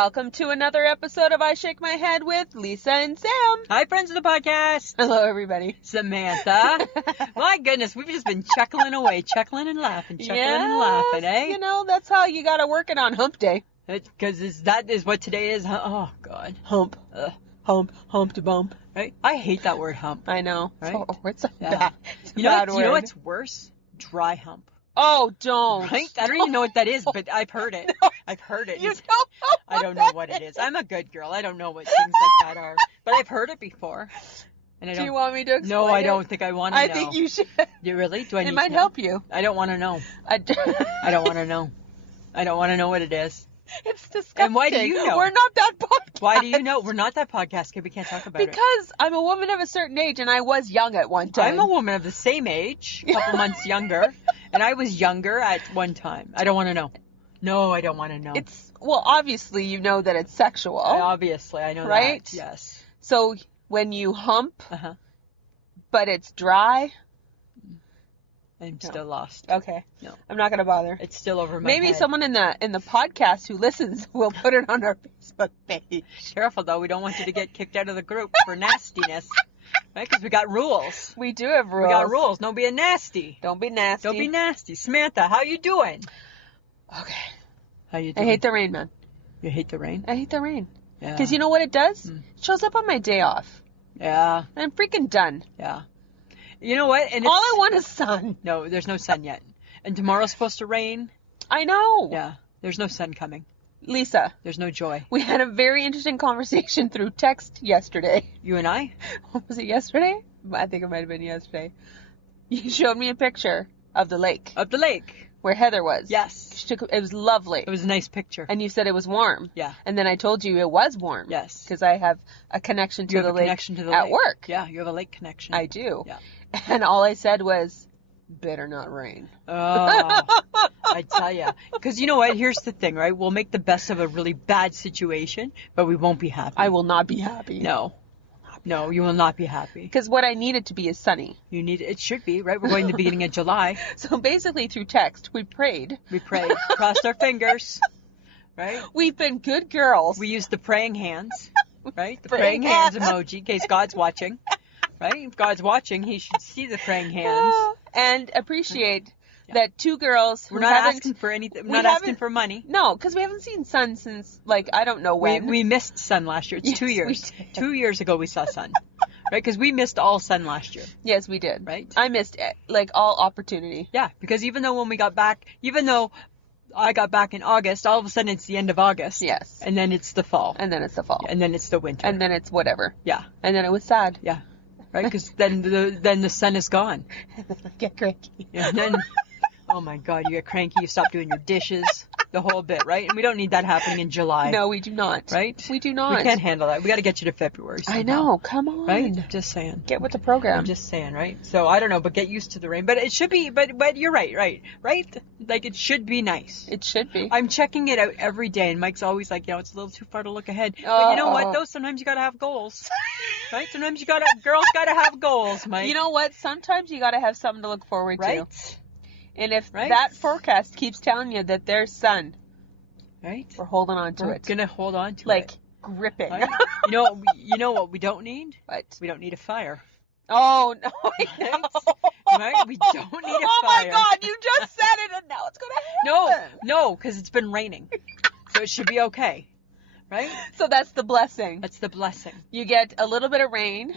welcome to another episode of I Shake My Head with Lisa and Sam. Hi, friends of the podcast. Hello, everybody. Samantha. My goodness, we've just been chuckling away, chuckling and laughing, eh? You know, that's how you gotta work it on hump day. Because that is what today is. Oh, God. Hump. Hump to bump. Right? I hate that word hump. I know. Right? Oh, it's a bad You know word. what's worse? Dry hump. Oh, don't. Right? I don't even know what that is, but I've heard it. No. I've heard it. You don't know I don't know what it is. I'm a good girl. I don't know what things like that are. But I've heard it before. And I don't. Do you want me to explain No, I it? don't think I want to know. I think you should. You really? Do I need It to might know? help you. I don't want to know. I don't want to know. I don't want to know what it is. It's disgusting. And why do you know? We're not that podcast. Why do you know? We're not that podcast because we can't talk about it. Because I'm a woman of a certain age and I was young at one time. I'm a woman of the same age, a couple months younger, and I was younger at one time. I don't want to know. No, I don't want to know. Well, obviously you know that it's sexual. Obviously, I know right? that. Yes. So when you hump, Uh-huh. but it's dry. I'm still lost. Okay. No. I'm not gonna bother. It's still over my Maybe head. someone in the podcast who listens will put it on our Facebook page. Careful, though. We don't want you to get kicked out of the group for nastiness. Right? Because we got rules. We do have rules. We got rules. Don't be a nasty. Don't be nasty. Don't be nasty. Samantha, how you doing? Okay. How you I doing? hate the rain, man. You hate the rain? I hate the rain. Yeah. Because you know what it does? Mm. It shows up on my day off. Yeah. And I'm freaking done. Yeah. You know what? And All I want is sun. No, there's no sun yet. And tomorrow's supposed to rain. I know. Yeah. There's no sun coming. Lisa. There's no joy. We had a very interesting conversation through text yesterday. You and I? Was it yesterday? I think it might have been yesterday. You showed me a picture of the lake. Of the lake. Where Heather was. Yes. It was lovely. It was a nice picture. And you said it was warm. Yeah. And then I told you it was warm. Yes. Because I have a connection to the lake at work. Yeah, you have a lake connection. I do. Yeah. And all I said was, better not rain. Oh, I tell you. Because you know what? Here's the thing, right? We'll make the best of a really bad situation, but we won't be happy. I will not be happy. No. No, you will not be happy. Because what I need it to be is sunny. It should be, right? We're going to the beginning of July. So basically through text, we prayed. We prayed. Crossed our fingers. Right? We've been good girls. We used the praying hands. Right? The praying hands emoji in case God's watching. Right? If God's watching, he should see the praying hands. And appreciate that two girls who We're not asking for anything. We're not asking for money. No, because we haven't seen sun since, I don't know when. We missed sun last year. It's 2 years. We did. 2 years ago we saw sun. Right? Because we missed all sun last year. Yes, we did. Right? I missed, all opportunity. Yeah, because even though I got back in August, all of a sudden it's the end of August. Yes. And then it's the fall. And then it's the fall. And then it's the winter. And then it's whatever. Yeah. And then it was sad. Yeah. Right? Because then the sun is gone. And then I get cranky. And then, oh my God, you get cranky, you stop doing your dishes, the whole bit, right? And we don't need that happening in July. No, we do not. Right? We do not. We can't handle that. We got to get you to February somehow. I know. Come on. Right? Just saying. Get with the program. I'm just saying, right? So I don't know, but get used to the rain. But it should be, but you're right? Like it should be nice. It should be. I'm checking it out every day, and Mike's always like, it's a little too far to look ahead. But you know what, though? Sometimes you got to have goals. Right? Sometimes girls got to have goals, Mike. You know what? Sometimes you got to have something to look forward to. Right? And if that forecast keeps telling you that there's sun, right? We're holding on to it. We're gonna hold on to it. Like gripping. Right? You know what we don't need? What? We don't need a fire. Oh no! Right? We don't need a fire. Oh my God! You just said it, and now it's gonna happen. No, because it's been raining, so it should be okay. Right? So that's the blessing. That's the blessing. You get a little bit of rain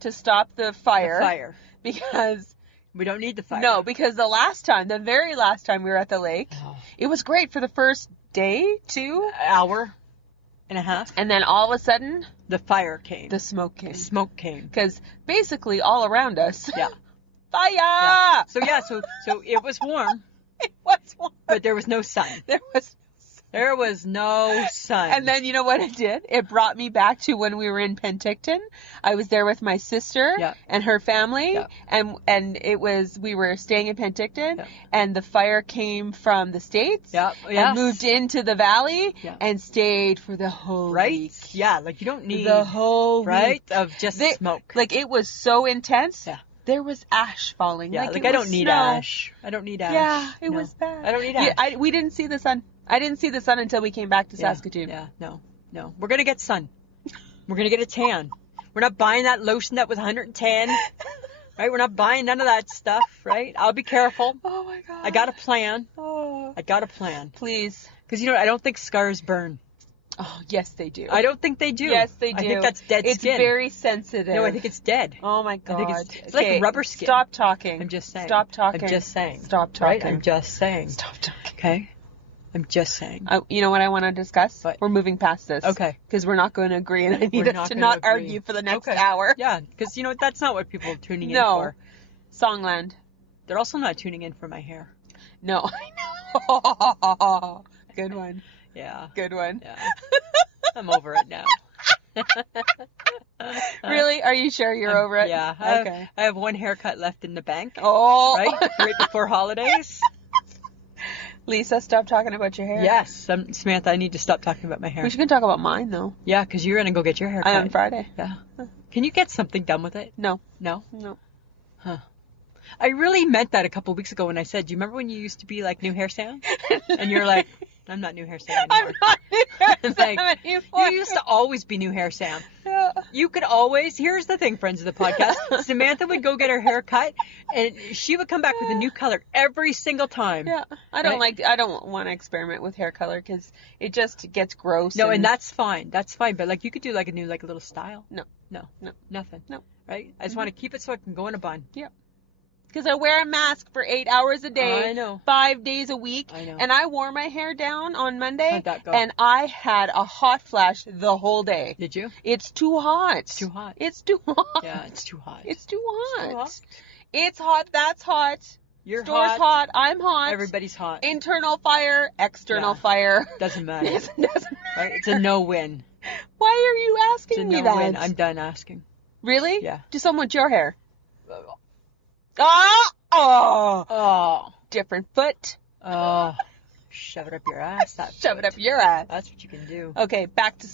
to stop the fire. The fire. Because we don't need the fire. No, because the very last time we were at the lake, it was great for the first day, 2 hour and a half. And then all of a sudden, the fire came. The smoke came. The smoke came. Because basically all around us. Yeah. Fire! Yeah. So it was warm. It was warm. But there was no sun. There was no sun. And then you know what it did? It brought me back to when we were in Penticton. I was there with my sister and her family, and we were staying in Penticton, and the fire came from the States and moved into the valley and stayed for the whole week. Yeah, like you don't need the whole week of just smoke. Like it was so intense. Yeah. There was ash falling. Yeah, like I don't need ash. I don't need ash. Yeah, it was bad. I don't need ash. We didn't see the sun. I didn't see the sun until we came back to Saskatoon. Yeah, no. We're going to get sun. We're going to get a tan. We're not buying that lotion that was 110. Right? We're not buying none of that stuff, right? I'll be careful. Oh, my God. I got a plan. Oh. I got a plan. Please. Because, I don't think scars burn. Oh, yes, they do. I don't think they do. Yes, they do. I think that's dead skin. It's very sensitive. No, I think it's dead. Oh, my God. I think it's like rubber skin. Stop talking. I'm just saying. Stop talking. I'm just saying. Stop talking. Right? I'm just saying. Stop talking. Okay? I'm just saying. You know what I want to discuss? What? We're moving past this. Okay. Because we're not going to agree, and I need us to not argue for the next hour. Yeah, because, that's not what people are tuning in No. for. Songland. They're also not tuning in for my hair. No, I know. Good one. Yeah. Good one. Yeah. I'm over it now. Really? Are you sure you're over it? Yeah. Okay. I have one haircut left in the bank. Oh. Right before holidays. Lisa, stop talking about your hair. Yes. Samantha, I need to stop talking about my hair. We should talk about mine, though. Yeah, because you're going to go get your hair cut. On Friday. Yeah. Can you get something done with it? No. No? No. Huh. I really meant that a couple weeks ago when I said, do you remember when you used to be like New Hair Sam? And you're like, I'm not New Hair Sam anymore. I'm not New Hair Sam like, anymore. You used to always be New Hair Sam. Yeah. You could always, here's the thing, friends of the podcast, Samantha would go get her hair cut, and she would come back with a new color every single time. Yeah. I don't want to experiment with hair color because it just gets gross. No, and that's fine. That's fine. But like you could do like a new, like a little style. No. Nothing. No. Right? I just want to keep it so I can go in a bun. Yeah. Because I wear a mask for 8 hours a day, I know. 5 days a week, I know. and I wore my hair down on Monday, How'd that go? and I had a hot flash the whole day. Did you? It's too hot. It's too hot. It's too hot. Yeah, it's too hot. It's too hot. It's too hot. It's hot. That's hot. You're Store's hot. I'm hot. Everybody's hot. Internal fire. External fire. Doesn't matter. It doesn't matter. Right? It's a no-win. Why are you asking me no-win. that? I'm done asking. Really? Yeah. Do someone with your hair? Oh. Different foot. Oh. Shove it up your ass. Shove it up your ass. That's what you can do. Okay, back to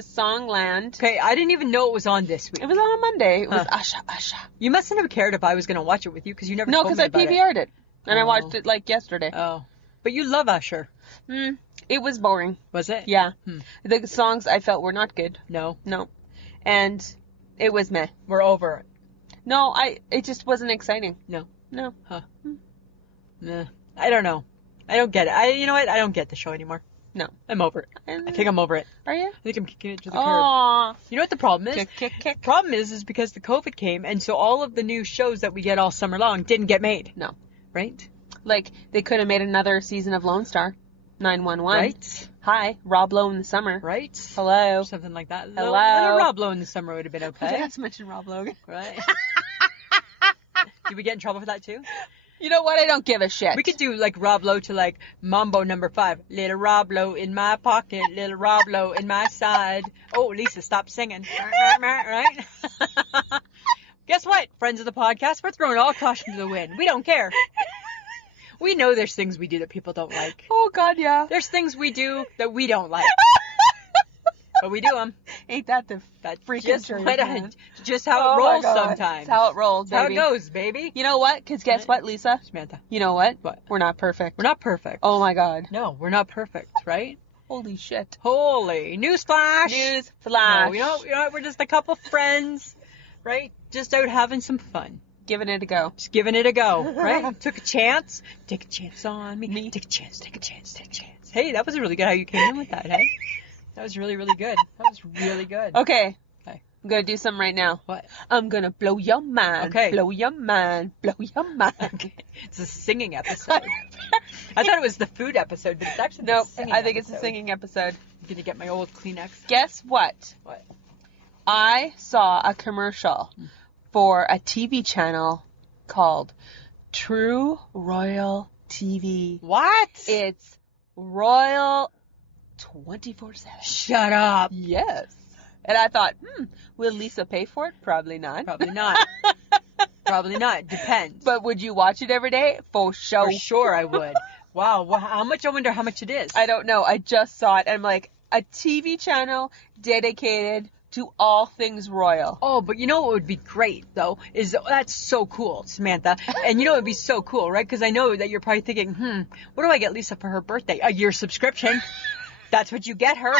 Songland. Okay, I didn't even know it was on this week. It was on Monday. It was Usha. You mustn't have cared if I was going to watch it with you because you never No, told me about because I PVR'd it. And I watched it like yesterday. Oh. But you love Usher. It was boring. Was it? Yeah. The songs I felt were not good. No. And it was meh. We're over it. No, it just wasn't exciting. No. Huh. Nah. I don't know. I don't get it. You know what? I don't get the show anymore. No. I'm over it. I think I'm over it. Are you? I think I'm kicking it to the curb. Aww. You know what the problem is? Kick. The problem is because the COVID came, and so all of the new shows that we get all summer long didn't get made. No. Right? Like, they could have made another season of Lone Star. 911. Right? Hi, Rob Lowe in the summer. Right? Hello. Something like that. Hello. Little Rob Lowe in the summer would have been okay. Did I have to mention Rob Logan? Right? Did we get in trouble for that too? You know what? I don't give a shit. We could do like Rob Lowe to like Mambo number 5. Little Rob Lowe in my pocket, little Rob Lowe in my side. Oh, Lisa, stop singing. Right? Guess what, friends of the podcast? We're throwing all caution to the wind. We don't care. We know there's things we do that people don't like. Oh, God, yeah. There's things we do that we don't like. But we do them. Ain't that the freaking truth, man? Just how it rolls sometimes. It's how it rolls, baby. It's how it goes, baby. You know what? Because guess what, Lisa? Samantha. You know what? What? We're not perfect. We're not perfect. Oh, my God. No, we're not perfect, right? Holy shit. Holy. Newsflash. Newsflash. No, you know what? We're just a couple friends, right? Just out having some fun. Giving it a go. Just giving it a go, right? Took a chance. Take a chance on me. Take a chance. Hey, that was really good how you came in with that, hey? That was really, really good. Okay. I'm going to do something right now. What? I'm going to blow your mind. Okay. Blow your mind. Okay. It's a singing episode. I thought it was the food episode, but it's actually the singing I think it's a singing episode. I'm going to get my old Kleenex. Guess what? What? I saw a commercial for a TV channel called True Royal TV. What? It's Royal 24/7. Shut up. Yes. And I thought, will Lisa pay for it? Probably not. Probably not. Depends. But would you watch it every day? For sure. For sure I would. Wow. How much? I wonder how much it is. I don't know. I just saw it. And I'm like, a TV channel dedicated to all things royal. Oh, but you know what would be great, though, is that's so cool, Samantha. And you know what would be so cool, right? Because I know that you're probably thinking, what do I get Lisa for her birthday? A year subscription. That's what you get her,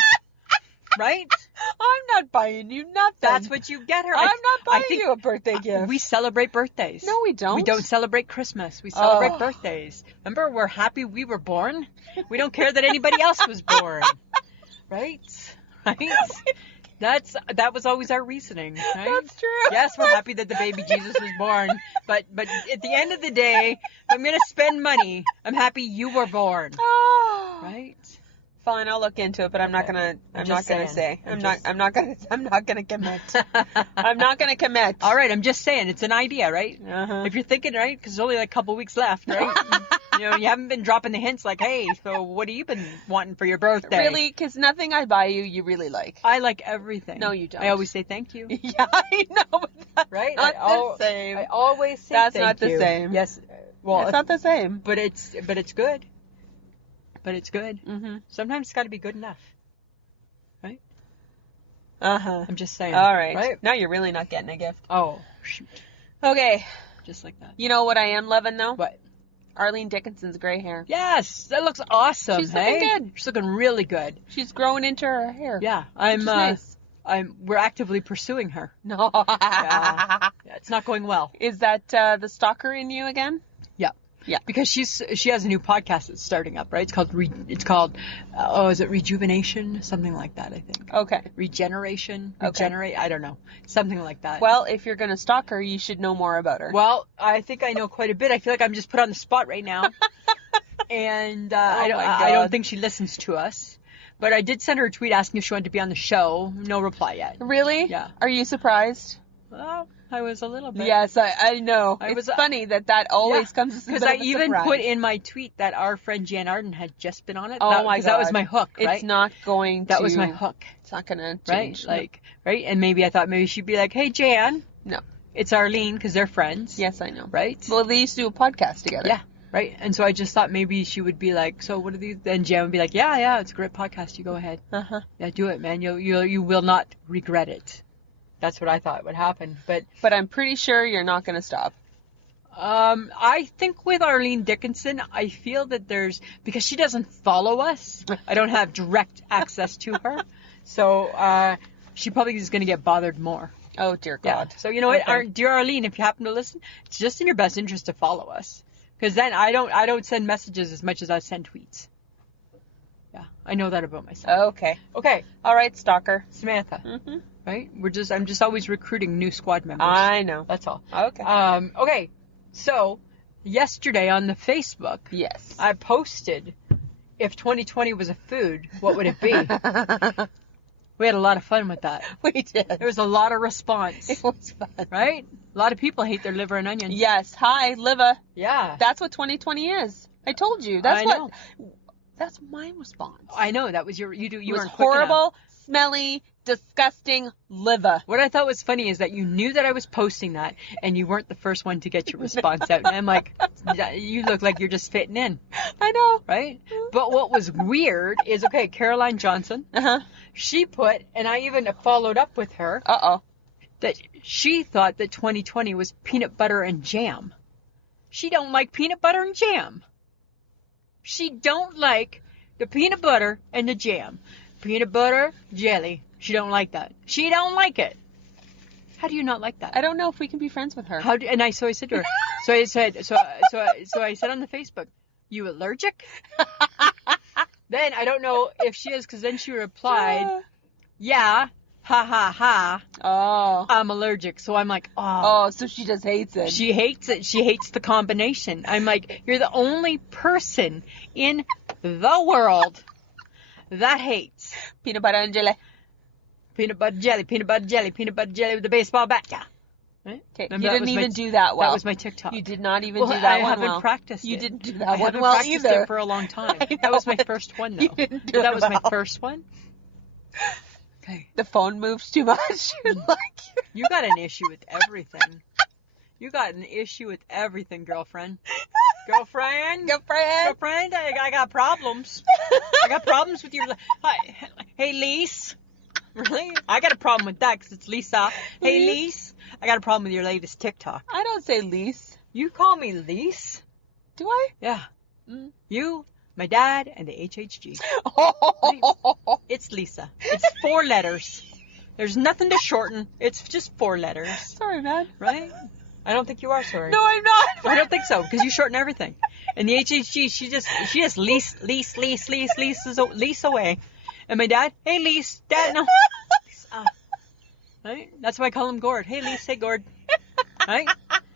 right? I'm not buying you nothing. That's what you get her. I'm not buying you a birthday gift. We celebrate birthdays. No, we don't. We don't celebrate Christmas. We celebrate birthdays. Remember, we're happy we were born. We don't care that anybody else was born. Right? Right? That was always our reasoning, right? That's true. Yes, we're happy that the baby Jesus was born, but at the end of the day, if I'm gonna spend money, I'm happy you were born. Oh. Right? Fine, I'll look into it, but I'm not gonna say. I'm not gonna commit. I'm not gonna commit. All right, I'm just saying it's an idea, right? Uh-huh. If you're thinking, right, because there's only like a couple weeks left, right? You haven't been dropping the hints like, hey, so what have you been wanting for your birthday? Really? Because nothing I buy you really like. I like everything. No, you don't. I always say thank you. Yeah, I know, but that's right? not the same. I always say that's thank not you. the same. Yes. Well, it's not the same. But it's good. But it's good. Mm-hmm. Sometimes it's got to be good enough. Right? Uh-huh. I'm just saying. All right. Right? Now you're really not getting a gift. Oh, shoot. Okay. Just like that. You know what I am loving, though? What? Arlene Dickson's gray hair. Yes, that looks awesome. She's looking good. She's looking really good. She's growing into her hair. Yeah, Nice. We're actively pursuing her. No. Yeah, it's not going well. Is that the stalker in you again? Yeah. Yeah. Because she has a new podcast that's starting up, right? It's called is it Rejuvenation? Something like that, I think. Okay. Regeneration? Okay. Regenerate? I don't know. Something like that. Well, if you're going to stalk her, you should know more about her. Well, I think I know quite a bit. I feel like I'm just put on the spot right now. And I don't think she listens to us. But I did send her a tweet asking if she wanted to be on the show. No reply yet. Really? Yeah. Are you surprised? Well, I was a little bit. Yes, I know. It's funny that always comes as a bit of a because I even surprise. put in my tweet that our friend Jan Arden had just been on it. Oh my God. That was my hook, right? It's not going to. That was my hook. It's not going to Right? change. Like, right? And maybe I thought maybe she'd be like, hey, Jan. No. It's Arlene because they're friends. Yes, I know. Right? Well, they used to do a podcast together. Yeah. Right? And so I just thought maybe she would be like, so what are these? And Jan would be like, yeah, it's a great podcast. You go ahead. Uh-huh. Yeah, do it, man. You will not regret it. That's what I thought would happen. But I'm pretty sure you're not going to stop. I think with Arlene Dickson, I feel that because she doesn't follow us, I don't have direct access to her. So she probably is going to get bothered more. Oh, dear God. Yeah. So you know what, dear Arlene, if you happen to listen, it's just in your best interest to follow us. Because then I don't send messages as much as I send tweets. Yeah, I know that about myself. Okay. Okay. All right, stalker. Samantha. Mm-hmm. Right? I'm just always recruiting new squad members. I know. That's all. Okay. Okay. So, yesterday on the Facebook, yes, I posted, if 2020 was a food, what would it be? We had a lot of fun with that. We did. There was a lot of response. It was fun. Right? A lot of people hate their liver and onions. Yes. Hi, Liva. Yeah. That's what 2020 is. I told you. That's my response. I know. That was you was weren't quick enough. horrible, smelly, disgusting Liva. What I thought was funny is that you knew that I was posting that, and you weren't the first one to get your response out. And I'm like, you look like you're just fitting in. I know. Right? But what was weird is, Caroline Johnson, she put, and I even followed up with her, that she thought that 2020 was peanut butter and jam. She don't like peanut butter and jam. She don't like the peanut butter and the jam. Peanut butter, jelly. She don't like that. She don't like it. How do you not like that? I don't know if we can be friends with her. So I said to her. So I said on the Facebook, you allergic? Then I don't know if she is, because then she replied, yeah, ha ha ha. Oh. I'm allergic. So I'm like, oh. Oh, so she just hates it. She hates it. She hates the combination. I'm like, you're the only person in the world that hates peanut butter and jelly. Peanut butter jelly, peanut butter jelly, peanut butter jelly with a baseball bat. Yeah. Right? Okay. You didn't even do that well. That was my TikTok. You did not even do that one well. I haven't practiced it. You didn't do that one well either. I haven't practiced it for a long time. That was my first one, though. You didn't do that it was well. my first one. Okay. The phone moves too much. You got an issue with everything. You got an issue with everything, girlfriend. Girlfriend, I got problems. I got problems with your... Hey, Lise. Really? I I got a problem with that because it's Lisa. Hey, Lise. I got a problem with your latest TikTok. I don't say Lise. You call me Lise? Do I? Yeah. You, my dad, and the HHG. It's Lisa. It's 4 letters. There's nothing to shorten. It's just 4 letters. Sorry, man. Right? I don't think you are sorry. No, I'm not. I don't think so, because you shorten everything. And the HHG, she just lease away. And my dad, hey, Lise. Dad, no. Right? That's why I call him Gord. Hey, Lise, say Gord. Right?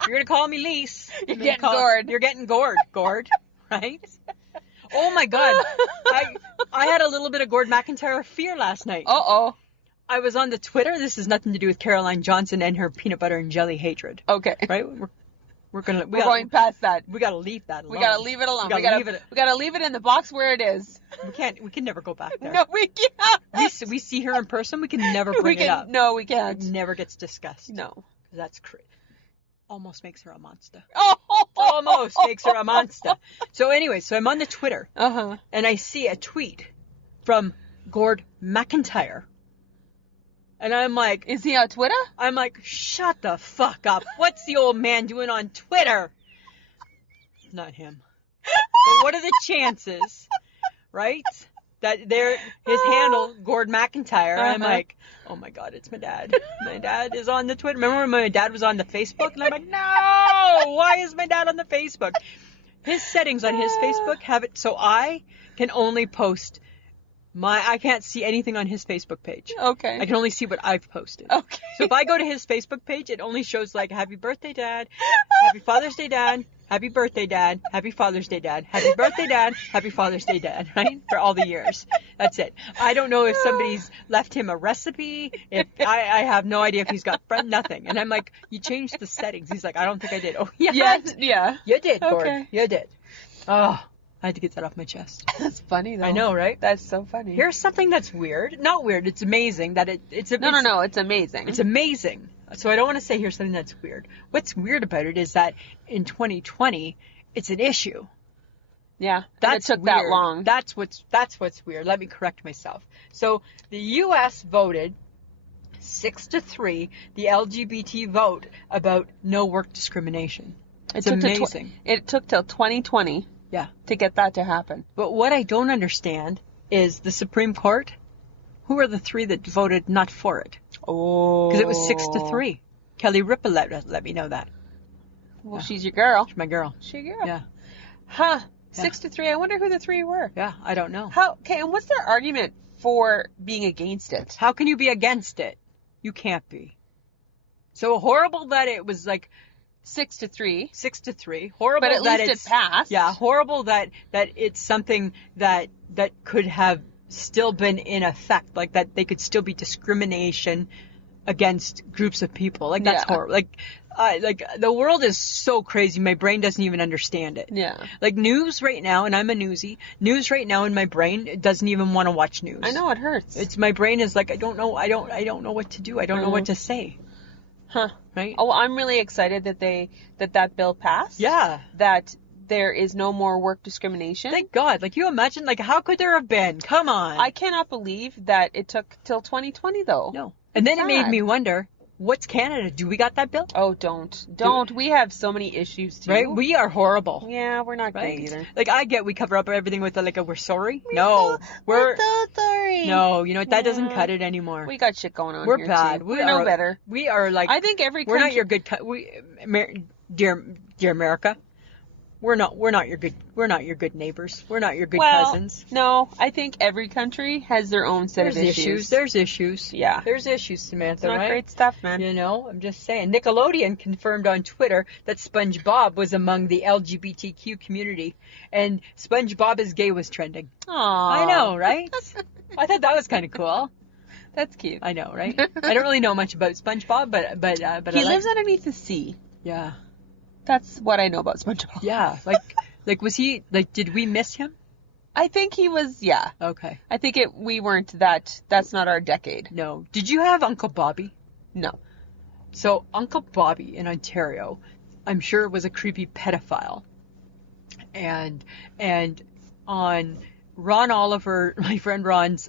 You're going to call me Lise. You're getting Gord. You're getting Gord. Gord. Right? Oh, my God. I had a little bit of Gord McIntyre fear last night. Uh-oh. I was on the Twitter. This has nothing to do with Caroline Johnson and her peanut butter and jelly hatred. Okay. Right? We're going past that. We got to leave that alone. We got to leave it alone. We got to leave it in the box where it is. We can never go back there. No, we can't. We see her in person. We can never bring it up. No, we can't. It never gets discussed. No. That's crazy. Almost makes her a monster. Oh. Almost makes her a monster. So anyway, so I'm on the Twitter. Uh-huh. And I see a tweet from Gord McIntyre. And I'm like... Is he on Twitter? I'm like, shut the fuck up. What's the old man doing on Twitter? Not him. But what are the chances, right? That his handle, Gord McIntyre. I'm like, oh my God, it's my dad. My dad is on the Twitter. Remember when my dad was on the Facebook? And I'm like, no! Why is my dad on the Facebook? His settings on his Facebook have it so I can only post... I can't see anything on his Facebook page. Okay. I can only see what I've posted. Okay. So if I go to his Facebook page, it only shows like, happy birthday, Dad. Happy Father's Day, Dad. Happy birthday, Dad. Happy Father's Day, Dad. Happy birthday, Dad. Happy Father's Day, Dad. Right? For all the years. That's it. I don't know if somebody's left him a recipe. If I have no idea if he's got nothing. And I'm like, you changed the settings. He's like, I don't think I did. Oh, yeah. Yes, yeah. You did, Gord. Okay. You did. Oh. I had to get that off my chest. That's funny, though. I know, right? That's so funny. Here's something that's weird. Not weird. It's amazing that it's... No. It's amazing. It's amazing. So I don't want to say here's something that's weird. What's weird about it is that in 2020, it's an issue. Yeah. It took that long. That's what's weird. Let me correct myself. So the U.S. voted 6-3 the LGBT vote about no work discrimination. It's amazing. It took till 2020. Yeah. To get that to happen. But what I don't understand is the Supreme Court. Who are the 3 that voted not for it? Oh. Because it was 6-3. Kelly Ripa let me know that. Well, yeah. She's your girl. She's my girl. She's your girl. Yeah. Huh. 6-3. I wonder who the 3 were. Yeah, I don't know. Okay, and what's their argument for being against it? How can you be against it? You can't be. So horrible that it was like... 6-3. 6-3. Horrible but at that least it passed. Yeah, horrible that it's something that could have still been in effect, like that they could still be discrimination against groups of people. Like that's horrible. Like the world is so crazy. My brain doesn't even understand it. Yeah. Like news right now, and I'm a newsie. News right now in my brain it doesn't even want to watch news. I know it hurts. It's my brain is like I don't know what to do. I don't know what to say. Huh. Right? Oh, I'm really excited that bill passed. Yeah. That there is no more work discrimination. Thank God. Like, you imagine, like, how could there have been? Come on. I cannot believe that it took till 2020, though. No. And then it made me wonder, what's Canada? Do we got that bill? Oh, don't. We have so many issues, too. Right? We are horrible. Yeah, we're not good either. Like, we cover up everything with, we're sorry. We're so sorry. No, you know what? That doesn't cut it anymore. We got shit going on We're here, bad. Too. We're no better. We are, like... I think every country... We're not your good... Dear America... We're not your good neighbors. We're not your good cousins. No, I think every country has their own set of issues. There's issues. Yeah. There's issues, Samantha, it's not right? great stuff, man. You know, I'm just saying. Nickelodeon confirmed on Twitter that SpongeBob was among the LGBTQ community, and SpongeBob is gay was trending. Aww. I know, right? I thought that was kind of cool. That's cute. I know, right? I don't really know much about SpongeBob, but he lives underneath the sea. Yeah. That's what I know about SpongeBob. Yeah, like was he, did we miss him? I think he was, yeah. Okay. I think we weren't that's not our decade. No. Did you have Uncle Bobby? No. So Uncle Bobby in Ontario, I'm sure was a creepy pedophile. And on Ron Oliver, my friend Ron's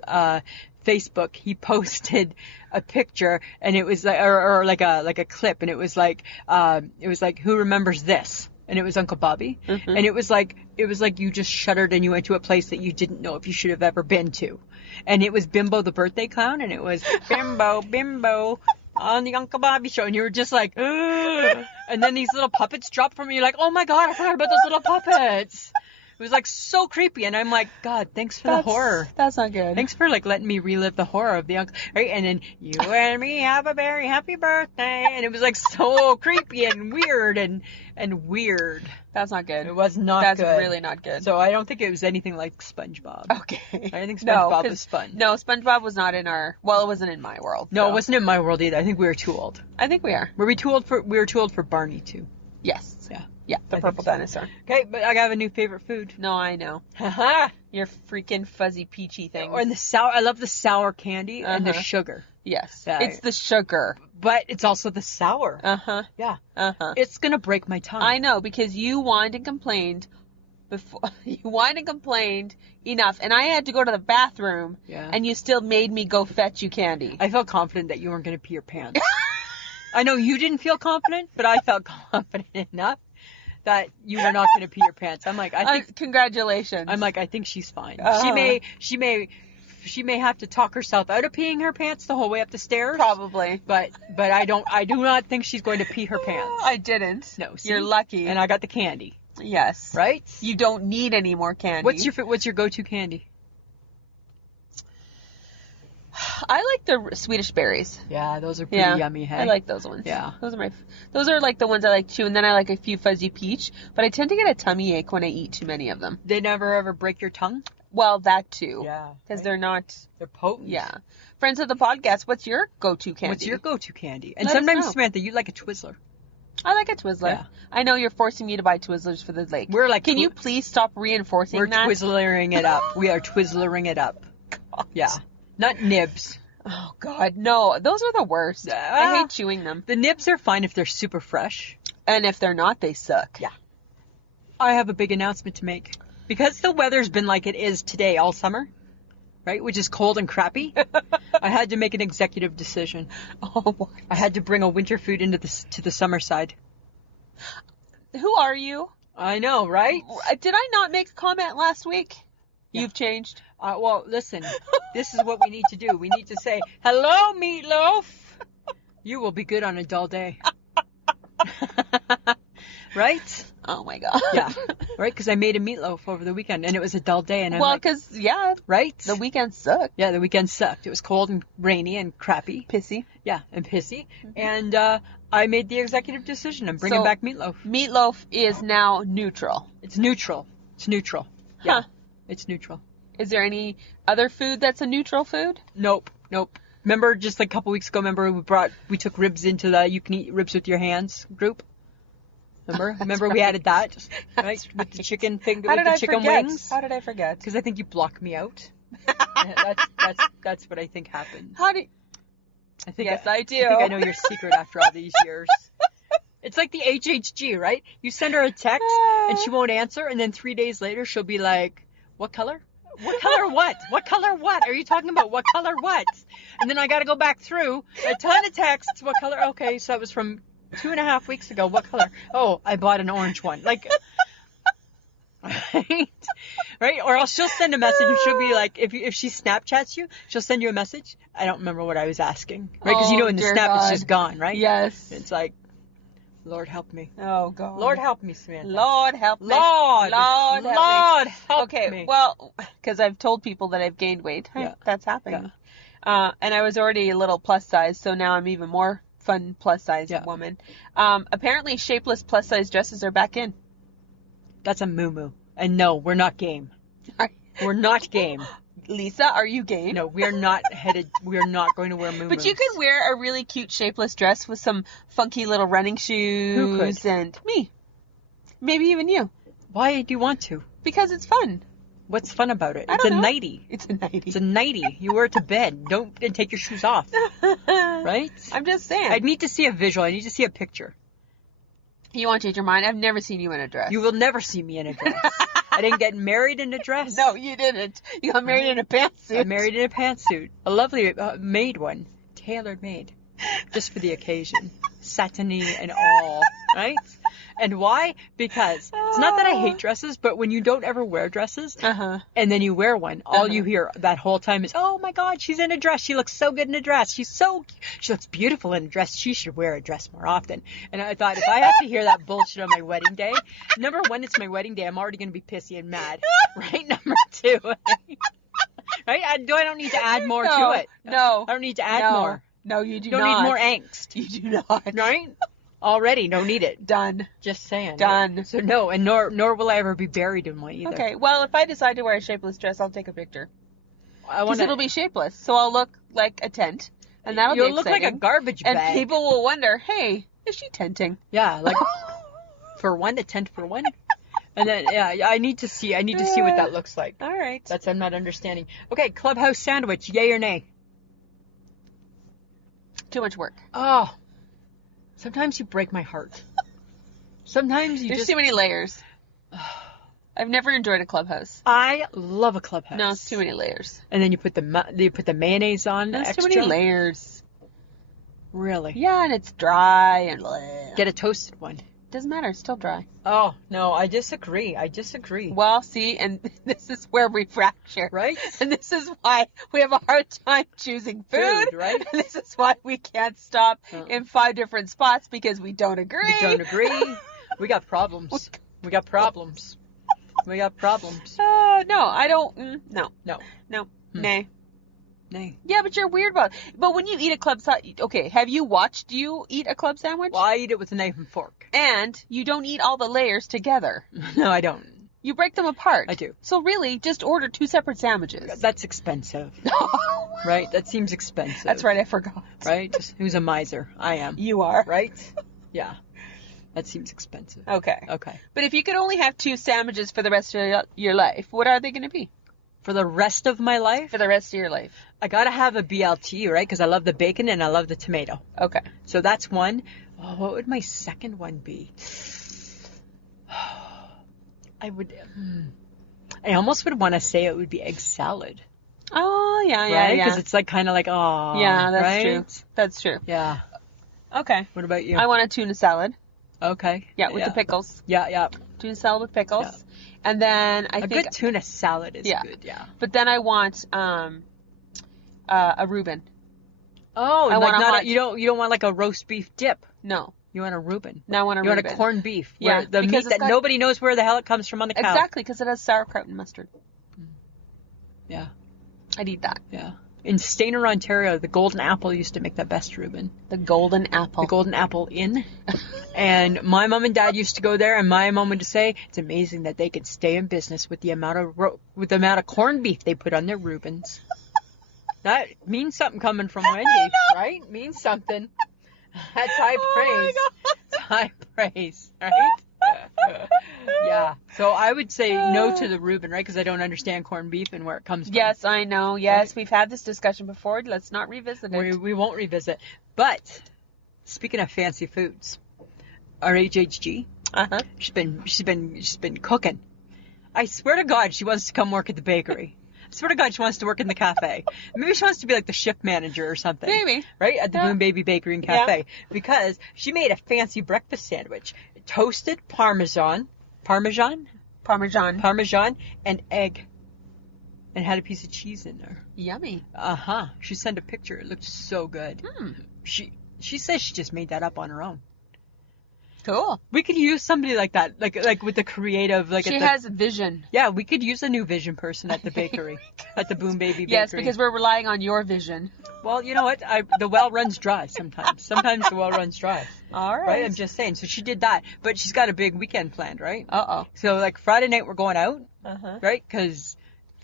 Facebook, he posted a picture, and it was like, or like a clip, and it was like, who remembers this? And it was Uncle Bobby. Mm-hmm. And it was like you just shuddered and you went to a place that you didn't know if you should have ever been to. And it was Bimbo the birthday clown, and it was Bimbo on the Uncle Bobby show, and you were just like, ugh. And then these little puppets dropped from you, like, oh my God, I forgot about those little puppets. It was like so creepy, and I'm like, God, thanks for the horror. That's not good. Thanks for like letting me relive the horror of the uncle, right? And then you and me have a very happy birthday, and it was like so creepy and weird and weird. That's not good. It was not good. That's really not good. So I don't think it was anything like SpongeBob. Okay. I think SpongeBob was fun. No, SpongeBob was not in our. Well, it wasn't in my world. No, it wasn't in my world either. I think we were too old. I think we are. Were we too old for? We were too old for Barney too. Yes. Yeah. Yeah, the purple dinosaur. Okay, but I have a new favorite food. No, I know. Haha. Your freaking fuzzy peachy thing. Or the sour. I love the sour candy and the sugar. Yes. It's the sugar. But it's also the sour. Uh-huh. Yeah. Uh-huh. It's going to break my tongue. I know, because you whined and complained before. You whined and complained enough, and I had to go to the bathroom, and you still made me go fetch you candy. I felt confident that you weren't going to pee your pants. I know you didn't feel confident, but I felt confident enough that you were not going to pee your pants. I'm like, I think. Congratulations. I'm like, I think she's fine. She may have to talk herself out of peeing her pants the whole way up the stairs. Probably. But I do not think she's going to pee her pants. I didn't. No, see? You're lucky. And I got the candy. Yes. Right? You don't need any more candy. What's your go-to candy? I like the Swedish berries. Yeah, those are pretty yummy. Hey? I like those ones. Yeah. Those are like the ones I like too, and then I like a few fuzzy peach, but I tend to get a tummy ache when I eat too many of them. They never ever break your tongue? Well, that too. Yeah. Because they're potent. Yeah. Friends of the podcast, what's your go-to candy? What's your go-to candy? And sometimes, Samantha, you like a Twizzler. I like a Twizzler. Yeah. I know you're forcing me to buy Twizzlers for the lake. We're like, can you please stop reinforcing that? We're Twizzlering it up. We are Twizzlering it up. God. Yeah. Not nibs. Oh, God, no. Those are the worst. I hate chewing them. The nibs are fine if they're super fresh. And if they're not, they suck. Yeah. I have a big announcement to make. Because the weather's been like it is today all summer, right, which is cold and crappy, I had to make an executive decision. Oh, what? I had to bring a winter food to the summer side. Who are you? I know, right? Did I not make a comment last week? Yeah. You've changed. Well, listen, this is what we need to do. We need to say, hello, meatloaf. You will be good on a dull day. Right? Oh, my God. Yeah. Right? Because I made a meatloaf over the weekend, and it was a dull day. And well, because, right? The weekend sucked. Yeah, the weekend sucked. It was cold and rainy and crappy. Pissy. Yeah, and pissy. Mm-hmm. And I made the executive decision. I'm bringing back meatloaf. Meatloaf is now neutral. It's neutral. It's neutral. Yeah. Huh. It's neutral. Is there any other food that's a neutral food? Nope. Remember just like a couple weeks ago, we took ribs into the You Can Eat Ribs With Your Hands group? Remember we added that, right? With the chicken thing, with the chicken wings. How did I forget? Because I think you blocked me out. That's what I think happened. How do? Yes, I do. I think I know your secret after all these years. It's like the HHG, right? You send her a text and she won't answer, and then 3 days later she'll be like, "What color? What color what? What color what? Are you talking about what color what?" And then I got to go back through a ton of texts. What color? Okay, so that was from 2.5 weeks ago. What color? Oh, I bought an orange one. Like, right? Or else she'll send a message and she'll be like, if she Snapchats you, she'll send you a message. I don't remember what I was asking, right? Because in the snap it's just gone, right? Yes. It's like, Lord help me. Oh God. Lord help me, Samantha. Lord help me. Lord help me. Okay, well, because I've told people that I've gained weight. Right? Yeah. That's happening. Yeah. And I was already a little plus size, so now I'm even more fun plus size woman. Apparently shapeless plus size dresses are back in. That's a moo-moo. And no, we're not game. We're not game. Lisa, are you game? No, we are not going to wear moo-moos. But you could wear a really cute shapeless dress with some funky little running shoes. Who could? And me. Maybe even you. Why do you want to? Because it's fun. What's fun about it? It's a nightie. It's a nightie. It's a nightie. You wear it to bed. Don't take your shoes off. Right? I'm just saying. I need to see a visual. I need to see a picture. You want to change your mind? I've never seen you in a dress. You will never see me in a dress. I didn't get married in a dress. No, you didn't. You got married in a pantsuit. I married in a pantsuit. A lovely made one. Tailored made. Just for the occasion. Satiny and all. Right? And why? Because it's not that I hate dresses, but when you don't ever wear dresses, and then you wear one, all you hear that whole time is, oh my God, she's in a dress. She looks so good in a dress. She looks beautiful in a dress. She should wear a dress more often. And I thought, if I have to hear that bullshit on my wedding day, number one, it's my wedding day. I'm already going to be pissy and mad. Right? Number two. Right? I don't need to add more to it. No. I don't need to add more. No, you do not. not. Don't need more angst. You do not. Right? Already, don't need it. Done. Just saying. Done. Right? So no, and nor will I ever be buried in one either. Okay, well, if I decide to wear a shapeless dress, I'll take a picture. Because it'll be shapeless, so I'll look like a tent, and that'll be exciting. You'll look like a garbage bag. And people will wonder, hey, is she tenting? Yeah, like for one, a tent for one. And then, I need to see what that looks like. All right. That's I'm not understanding. Okay, clubhouse sandwich, yay or nay? Too much work. Oh. Sometimes you break my heart. Sometimes There's too many layers. I've never enjoyed a clubhouse. I love a clubhouse. No, it's too many layers. And then you put the mayonnaise on. That's extra. too many layers. Really? Yeah, and it's dry and bleh. Get a toasted one. Doesn't matter. It's still dry. Oh, no, I disagree. Well, see, and this is where we fracture. Right? And this is why we have a hard time choosing food. Right? And this is why we can't stop in 5 different spots because we don't agree. We got problems. We got problems. No, I don't. No. Nay. Nay. Yeah, but you're weird about it. But when you eat a club sandwich, okay, have you watched you eat a club sandwich? Well, I eat it with a knife and fork. And you don't eat all the layers together. No, I don't. You break them apart. I do. So really, just order 2 separate sandwiches. That's expensive. Right? That seems expensive. That's right, I forgot. Right? Who's a miser? I am. You are. Right? Yeah. That seems expensive. Okay. Okay. But if you could only have 2 sandwiches for the rest of your life, what are they going to be? For the rest of my life? For the rest of your life. I gotta have a BLT, right? Because I love the bacon and I love the tomato. Okay. So that's one. Oh, what would my second one be? I almost would want to say it would be egg salad. Oh, yeah, right? Because it's like kind of like, oh. Yeah, that's right? true. That's true. Yeah. Okay. What about you? I want a tuna salad. Okay. Yeah, with the pickles. Yeah. Tuna salad with pickles. Yeah. And then I think a good tuna salad is good. Yeah. But then I want a Reuben. Oh, you don't want like a roast beef dip. No. You want a Reuben. No, I want a Reuben. You want a corned beef. Yeah. The meat that nobody knows where the hell it comes from on the cow. Exactly, because it has sauerkraut and mustard. Yeah. I'd eat that. Yeah. In Stayner, Ontario, the Golden Apple used to make the best Reuben. The Golden Apple. The Golden Apple Inn. And my mom and dad used to go there, and my mom would say, it's amazing that they could stay in business with the amount of corned beef they put on their Reubens. That means something coming from Wendy, right? Means something. That's high praise. It's high praise, right? Yeah. So I would say no to the Reuben, right? Because I don't understand corned beef and where it comes from. Yes, I know. Yes, right? We've had this discussion before. Let's not revisit it. We won't revisit. But speaking of fancy foods, our HHG, she's been cooking. I swear to God, she wants to come work at the bakery. I swear to God, she wants to work in the cafe. Maybe she wants to be like the shift manager or something. Maybe. Right? At the Boom Baby Bakery and Cafe. Yeah. Because she made a fancy breakfast sandwich. Toasted Parmesan, and egg. And had a piece of cheese in there. Yummy. She sent a picture. It looked so good. She says she just made that up on her own. Cool. We could use somebody like that, like with the creative, like she has vision. Yeah, we could use a new vision person at the bakery, at the Boom Baby Bakery. Yes, because we're relying on your vision. Well, you know what? The well runs dry sometimes. Sometimes the well runs dry. All right. Right? I'm just saying. So she did that, but she's got a big weekend planned, right? Uh-oh. So like Friday night we're going out, right? Because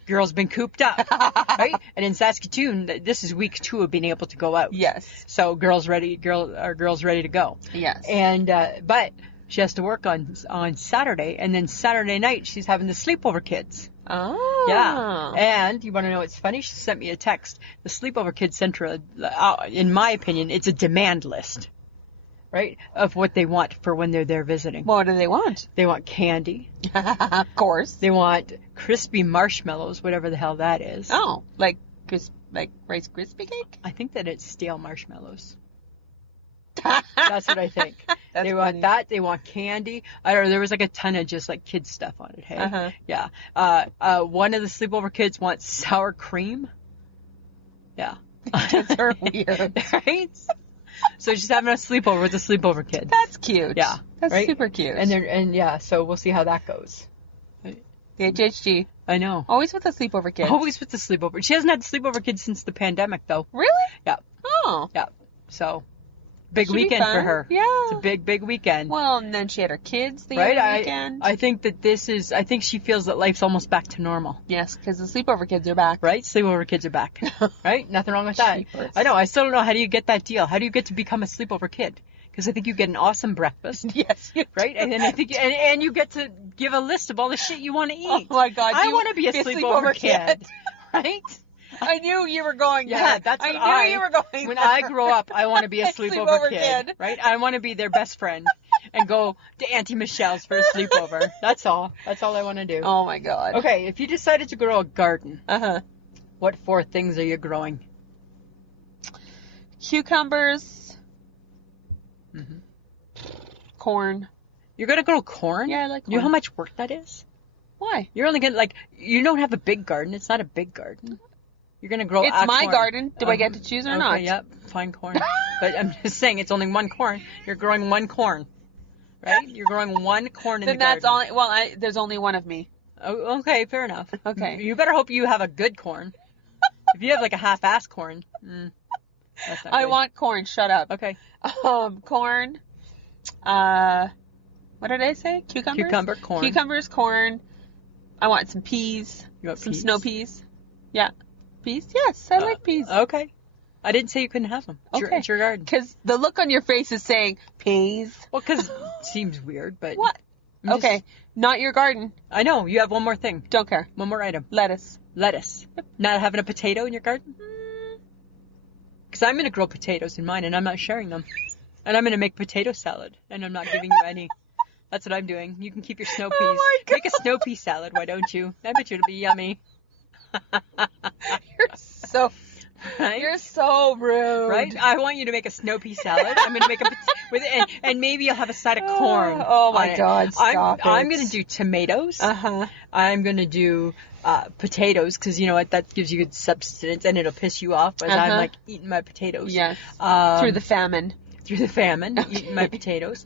girls been cooped up, right? And in Saskatoon, this is week 2 of being able to go out. Yes. So girls ready to go. Yes. And but she has to work on Saturday, and then Saturday night she's having the sleepover kids. Oh. Yeah. And you want to know what's funny? She sent me a text. The sleepover kids sent her, in my opinion, it's a demand list. right? Of what they want for when they're there visiting. What do they want? They want candy. Of course. They want crispy marshmallows, whatever the hell that is. Oh, like Rice Krispie cake? I think that it's stale marshmallows. That's what I think. They want funny. That. They want candy. I don't know. There was like a ton of just like kids stuff on it. Hey, yeah. One of the sleepover kids wants sour cream. Yeah, kids are weird, right? So she's having a sleepover with the sleepover kid. That's cute. Yeah, that's right? super cute. And yeah, so we'll see how that goes. The HHG. I know. Always with the sleepover kids. Always with the sleepover. She hasn't had sleepover kids since the pandemic, though. Really? Yeah. Oh. Yeah. So, big weekend for her. Yeah. It's a big weekend. Well, and then she had her kids the other weekend. I think that I think she feels that life's almost back to normal. Yes, because the sleepover kids are back. Right? Sleepover kids are back. Right? Nothing wrong with that. Jeepers. I know. I still don't know, how do you get that deal? How do you get to become a sleepover kid? Because I think you get an awesome breakfast. Yes. Right? And then I think, and you get to give a list of all the shit you want to eat. Oh my God. I want to be a sleepover kid. Right? I knew you were going. Yeah, that's what I knew you were going. When I grow up, I want to be a sleepover kid. Right? I want to be their best friend and go to Auntie Michelle's for a sleepover. That's all. That's all I want to do. Oh my God. Okay, if you decided to grow a garden, what 4 things are you growing? Cucumbers. Corn. You're gonna grow corn? Yeah, I like corn. You know how much work that is? Why? You're only gonna you don't have a big garden. It's not a big garden. You're gonna grow. It's my corn. garden. Do I get to choose or not? Yep, fine corn. But I'm just saying, it's only one corn. You're growing one corn, right? You're growing one corn in the garden. Then that's all. Well, there's only one of me. Oh, okay, fair enough. Okay. You better hope you have a good corn. If you have like a half-ass corn, that's not I good. want corn. Shut up. Okay. Corn. What did I say? Cucumbers? Cucumber, corn. Cucumbers, corn. I want some peas. You want some peas? snow peas. Yeah. Peas? Yes, I like peas. Okay. I didn't say you couldn't have them. It's your garden. Because the look on your face is saying peas. Well, because it seems weird, but... What? Okay. Not your garden. I know. You have one more thing. Don't care. One more item. Lettuce. Not having a potato in your garden? Because I'm going to grow potatoes in mine, and I'm not sharing them. And I'm going to make potato salad, and I'm not giving you any. That's what I'm doing. You can keep your snow peas. Oh my God. Make a snow pea salad, why don't you? I bet you it'll be yummy. You're so rude. Right? I want you to make a snow pea salad. I'm going to make and maybe you'll have a side of corn. Oh my God, stop I'm going to do tomatoes. I'm going to do potatoes, because you know what, that gives you good substance, and it'll piss you off as I'm like eating my potatoes. Yes. Through the famine, eating my potatoes.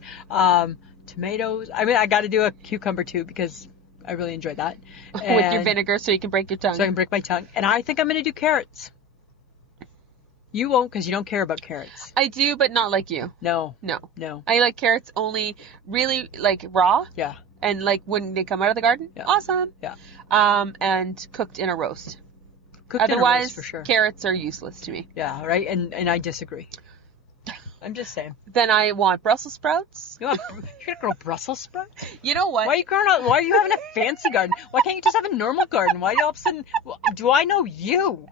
Tomatoes. I mean, I got to do a cucumber too, because I really enjoy that. With your vinegar, so you can break your tongue. So I can break my tongue. And I think I'm going to do carrots. You won't, because you don't care about carrots. I do, but not like you. No. I like carrots only really like raw. Yeah. And like when they come out of the garden. Yeah. Awesome. Yeah. And cooked in a roast. Otherwise, for sure. Carrots are useless to me. Yeah, right? And I disagree. I'm just saying. Then I want Brussels sprouts. You're gonna grow Brussels sprouts? You know what? Why are you having a fancy garden? Why can't you just have a normal garden? Why all of a sudden... Do I know you?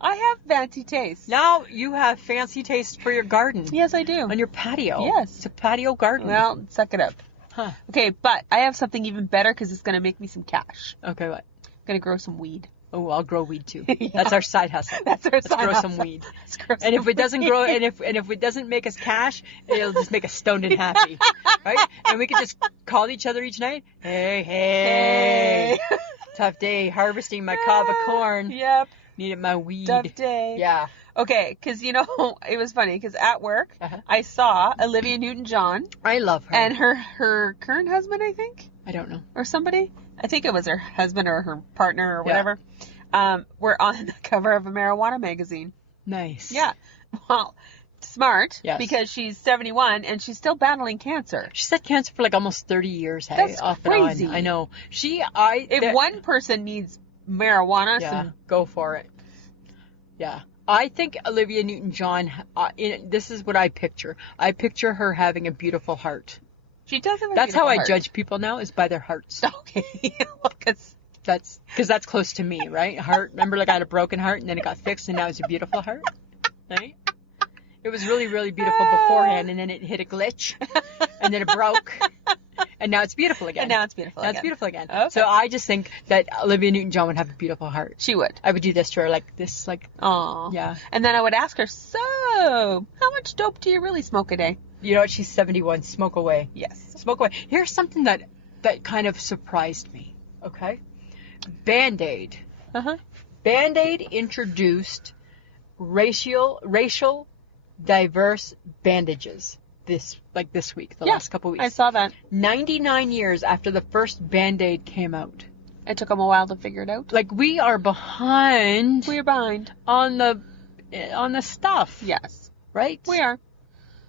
I have fancy taste. Now you have fancy taste for your garden. Yes, I do. On your patio. Yes. It's a patio garden. Well, suck it up. Huh. Okay, but I have something even better, because it's going to make me some cash. Okay, what? I'm going to grow some weed. Oh, I'll grow weed too. Yeah. That's our side hustle. Let's grow some weed. And if it doesn't grow, and if it doesn't make us cash, it'll just make us stoned and happy, right? And we can just call each other each night. Hey. Tough day harvesting my cob of corn. Yep. Needed my weed. Tough day. Yeah. Okay, because it was funny, because at work I saw Olivia Newton John. I love her. And her current husband, I think. I don't know. Or somebody. I think it was her husband or her partner or whatever. Were on the cover of a marijuana magazine. Nice. Yeah. Well, smart. Yes. Because she's 71 and she's still battling cancer. She's had cancer for like almost 30 years. Hey, that's off crazy. And on. I know. If one person needs marijuana, go for it. Yeah. I think Olivia Newton John. This is what I picture. I picture her having a beautiful heart. She does have a That's beautiful how heart. I judge people now, is by their hearts. Okay. Because that's close to me, right? Heart. Remember, like I had a broken heart and then it got fixed and now it's a beautiful heart, right? It was really, really beautiful beforehand, and then it hit a glitch, and then it broke, and now it's beautiful again. And now it's beautiful again. Now it's beautiful again. Okay. So I just think that Olivia Newton John would have a beautiful heart. She would. I would do this to her, like this, like. Aw. Yeah. And then I would ask her, so, how much dope do you really smoke a day? You know what? She's 71. Smoke away. Yes. Smoke away. Here's something that kind of surprised me. Okay. Bandaid. Uh-huh. Bandaid introduced racial diverse bandages this week, last couple weeks. I saw that. 99 years after the first Bandaid came out. It took them a while to figure it out. Like, we are behind. We are behind. On the stuff. Yes. Right? We are.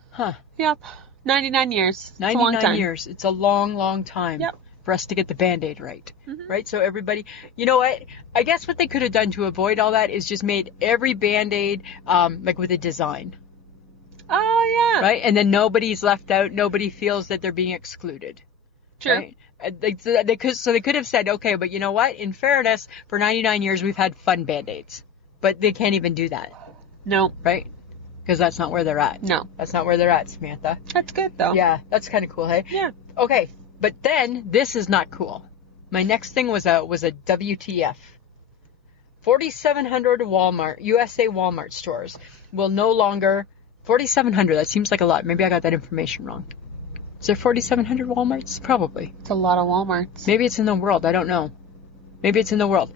Huh. Yep. 99 years. 99 it's a long time. years. It's a long, long time. Yep. For us to get the Band-Aid right. Mm-hmm. Right? So everybody, you know what? I guess what they could have done to avoid all that is just made every Band-Aid, like with a design. Oh, yeah. Right? And then nobody's left out. Nobody feels that they're being excluded. True. Right? They could have said, okay, but you know what? In fairness, for 99 years, we've had fun Band-Aids. But they can't even do that. No. Right? Because that's not where they're at. No. That's not where they're at, Samantha. That's good, though. Yeah, that's kind of cool, hey? Yeah. Okay, but then this is not cool. My next thing was a WTF. 4,700 USA Walmart stores will no longer... 4,700, that seems like a lot. Maybe I got that information wrong. Is there 4,700 Walmarts? Probably. It's a lot of Walmarts. Maybe it's in the world. I don't know. Maybe it's in the world.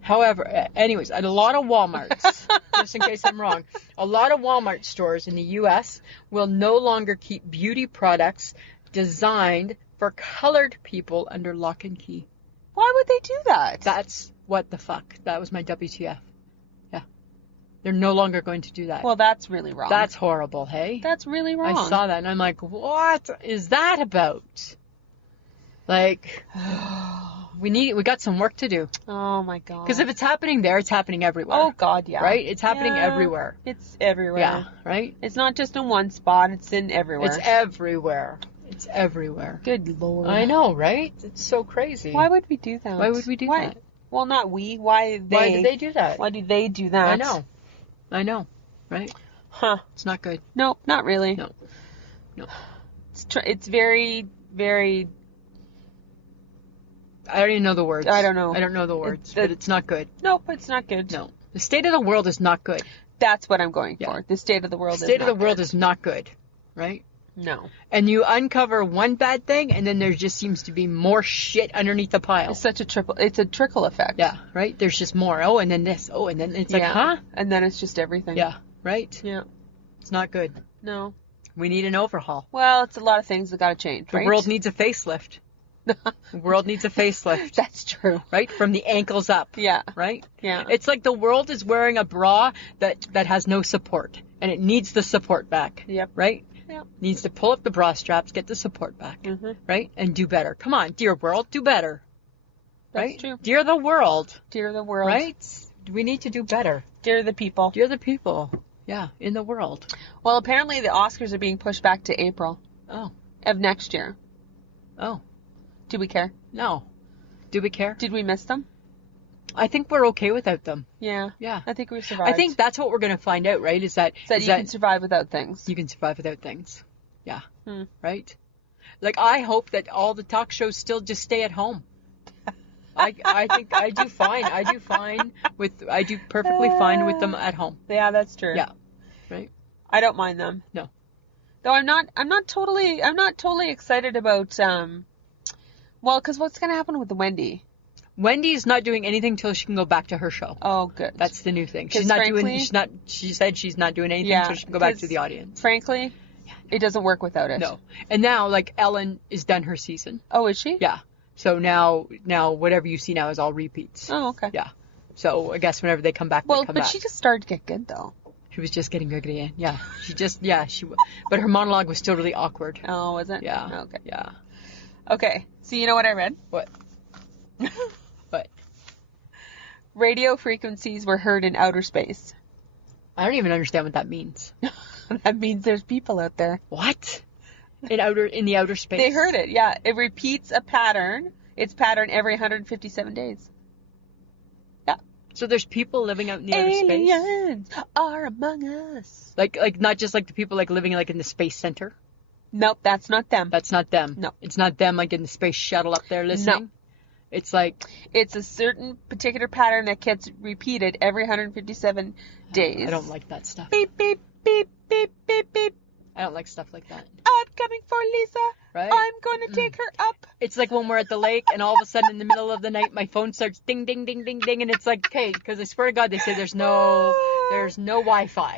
However, anyways, a lot of Walmarts, just in case I'm wrong, a lot of Walmart stores in the U.S. will no longer keep beauty products designed for colored people under lock and key. Why would they do that? That's what the fuck. That was my WTF. Yeah. They're no longer going to do that. Well, that's really wrong. That's horrible, hey? That's really wrong. I saw that and I'm like, what is that about? Like... We got some work to do. Oh my god. Because if it's happening there, it's happening everywhere. Oh god, yeah. Right? It's happening everywhere. It's everywhere. Yeah, right? It's not just in one spot, it's in everywhere. It's everywhere. It's everywhere. Good lord. I know, right? It's so crazy. Why would we do that? Why would we do that? Well, not we. Why they? Why did they do that? Why do they do that? I know. Right? Huh. It's not good. No, not really. No. It's very, very... I don't even know the words. I don't know. I don't know the words, but it's not good. Nope, it's not good. No. The state of the world is not good. That's what I'm going for. The state of the world is not good. The state of the world is not good, right? No. And you uncover one bad thing, and then there just seems to be more shit underneath the pile. It's a trickle effect. Yeah, right? There's just more. Oh, and then this. Oh, and then it's like, huh? And then it's just everything. Yeah, right? Yeah. It's not good. No. We need an overhaul. Well, it's a lot of things that got to change, right? The world needs a facelift. The world needs a facelift. That's true. Right? From the ankles up. Yeah. Right? Yeah. It's like the world is wearing a bra that has no support. And it needs the support back. Yep. Right? Yep. Needs to pull up the bra straps, get the support back. Mm-hmm. Right? And do better. Come on, dear world, do better. That's right? true. Dear the world. Dear the world. Right? We need to do better. Dear the people. Dear the people. Yeah, in the world. Well, apparently the Oscars are being pushed back to April. Oh. Of next year. Oh. Do we care? No. Do we care? Did we miss them? I think we're okay without them. Yeah. Yeah. I think we survived. I think that's what we're going to find out, right? Is that you can survive without things. You can survive without things. Yeah. Right? Like, I hope that all the talk shows still just stay at home. I think I do fine. I do perfectly fine with them at home. Yeah, that's true. Yeah. Right? I don't mind them. No. Though I'm not totally excited about well, because what's going to happen with Wendy? Wendy's not doing anything till she can go back to her show. Oh, good. That's the new thing. She said she's not doing anything until she can go back to the audience. Frankly, it doesn't work without it. No. And now, like, Ellen is done her season. Oh, is she? Yeah. So now whatever you see now is all repeats. Oh, okay. Yeah. So I guess whenever they come back, they come back. Well, but she just started to get good, though. She was just getting good again. Yeah. But her monologue was still really awkward. Oh, was it? Yeah. Okay. Yeah. Okay. So you know what I read? What? What? Radio frequencies were heard in outer space. I don't even understand what that means. That means there's people out there. What? In the outer space? They heard it, yeah. It repeats a pattern. Its pattern every 157 days. Yeah. So there's people living out in the outer space? Aliens are among us. Like not just like the people like living like in the space center? Nope, that's not them. That's not them. No. It's not them like in the space shuttle up there listening? No. It's like... It's a certain particular pattern that gets repeated every 157 days. I don't like that stuff. Beep, beep, beep, beep, beep, beep. I don't like stuff like that. I'm coming for Lisa. Right? I'm going to take her up. It's like when we're at the lake and all of a sudden in the middle of the night my phone starts ding, ding, ding, ding, ding. And it's like, okay, because I swear to God they say there's no Wi-Fi.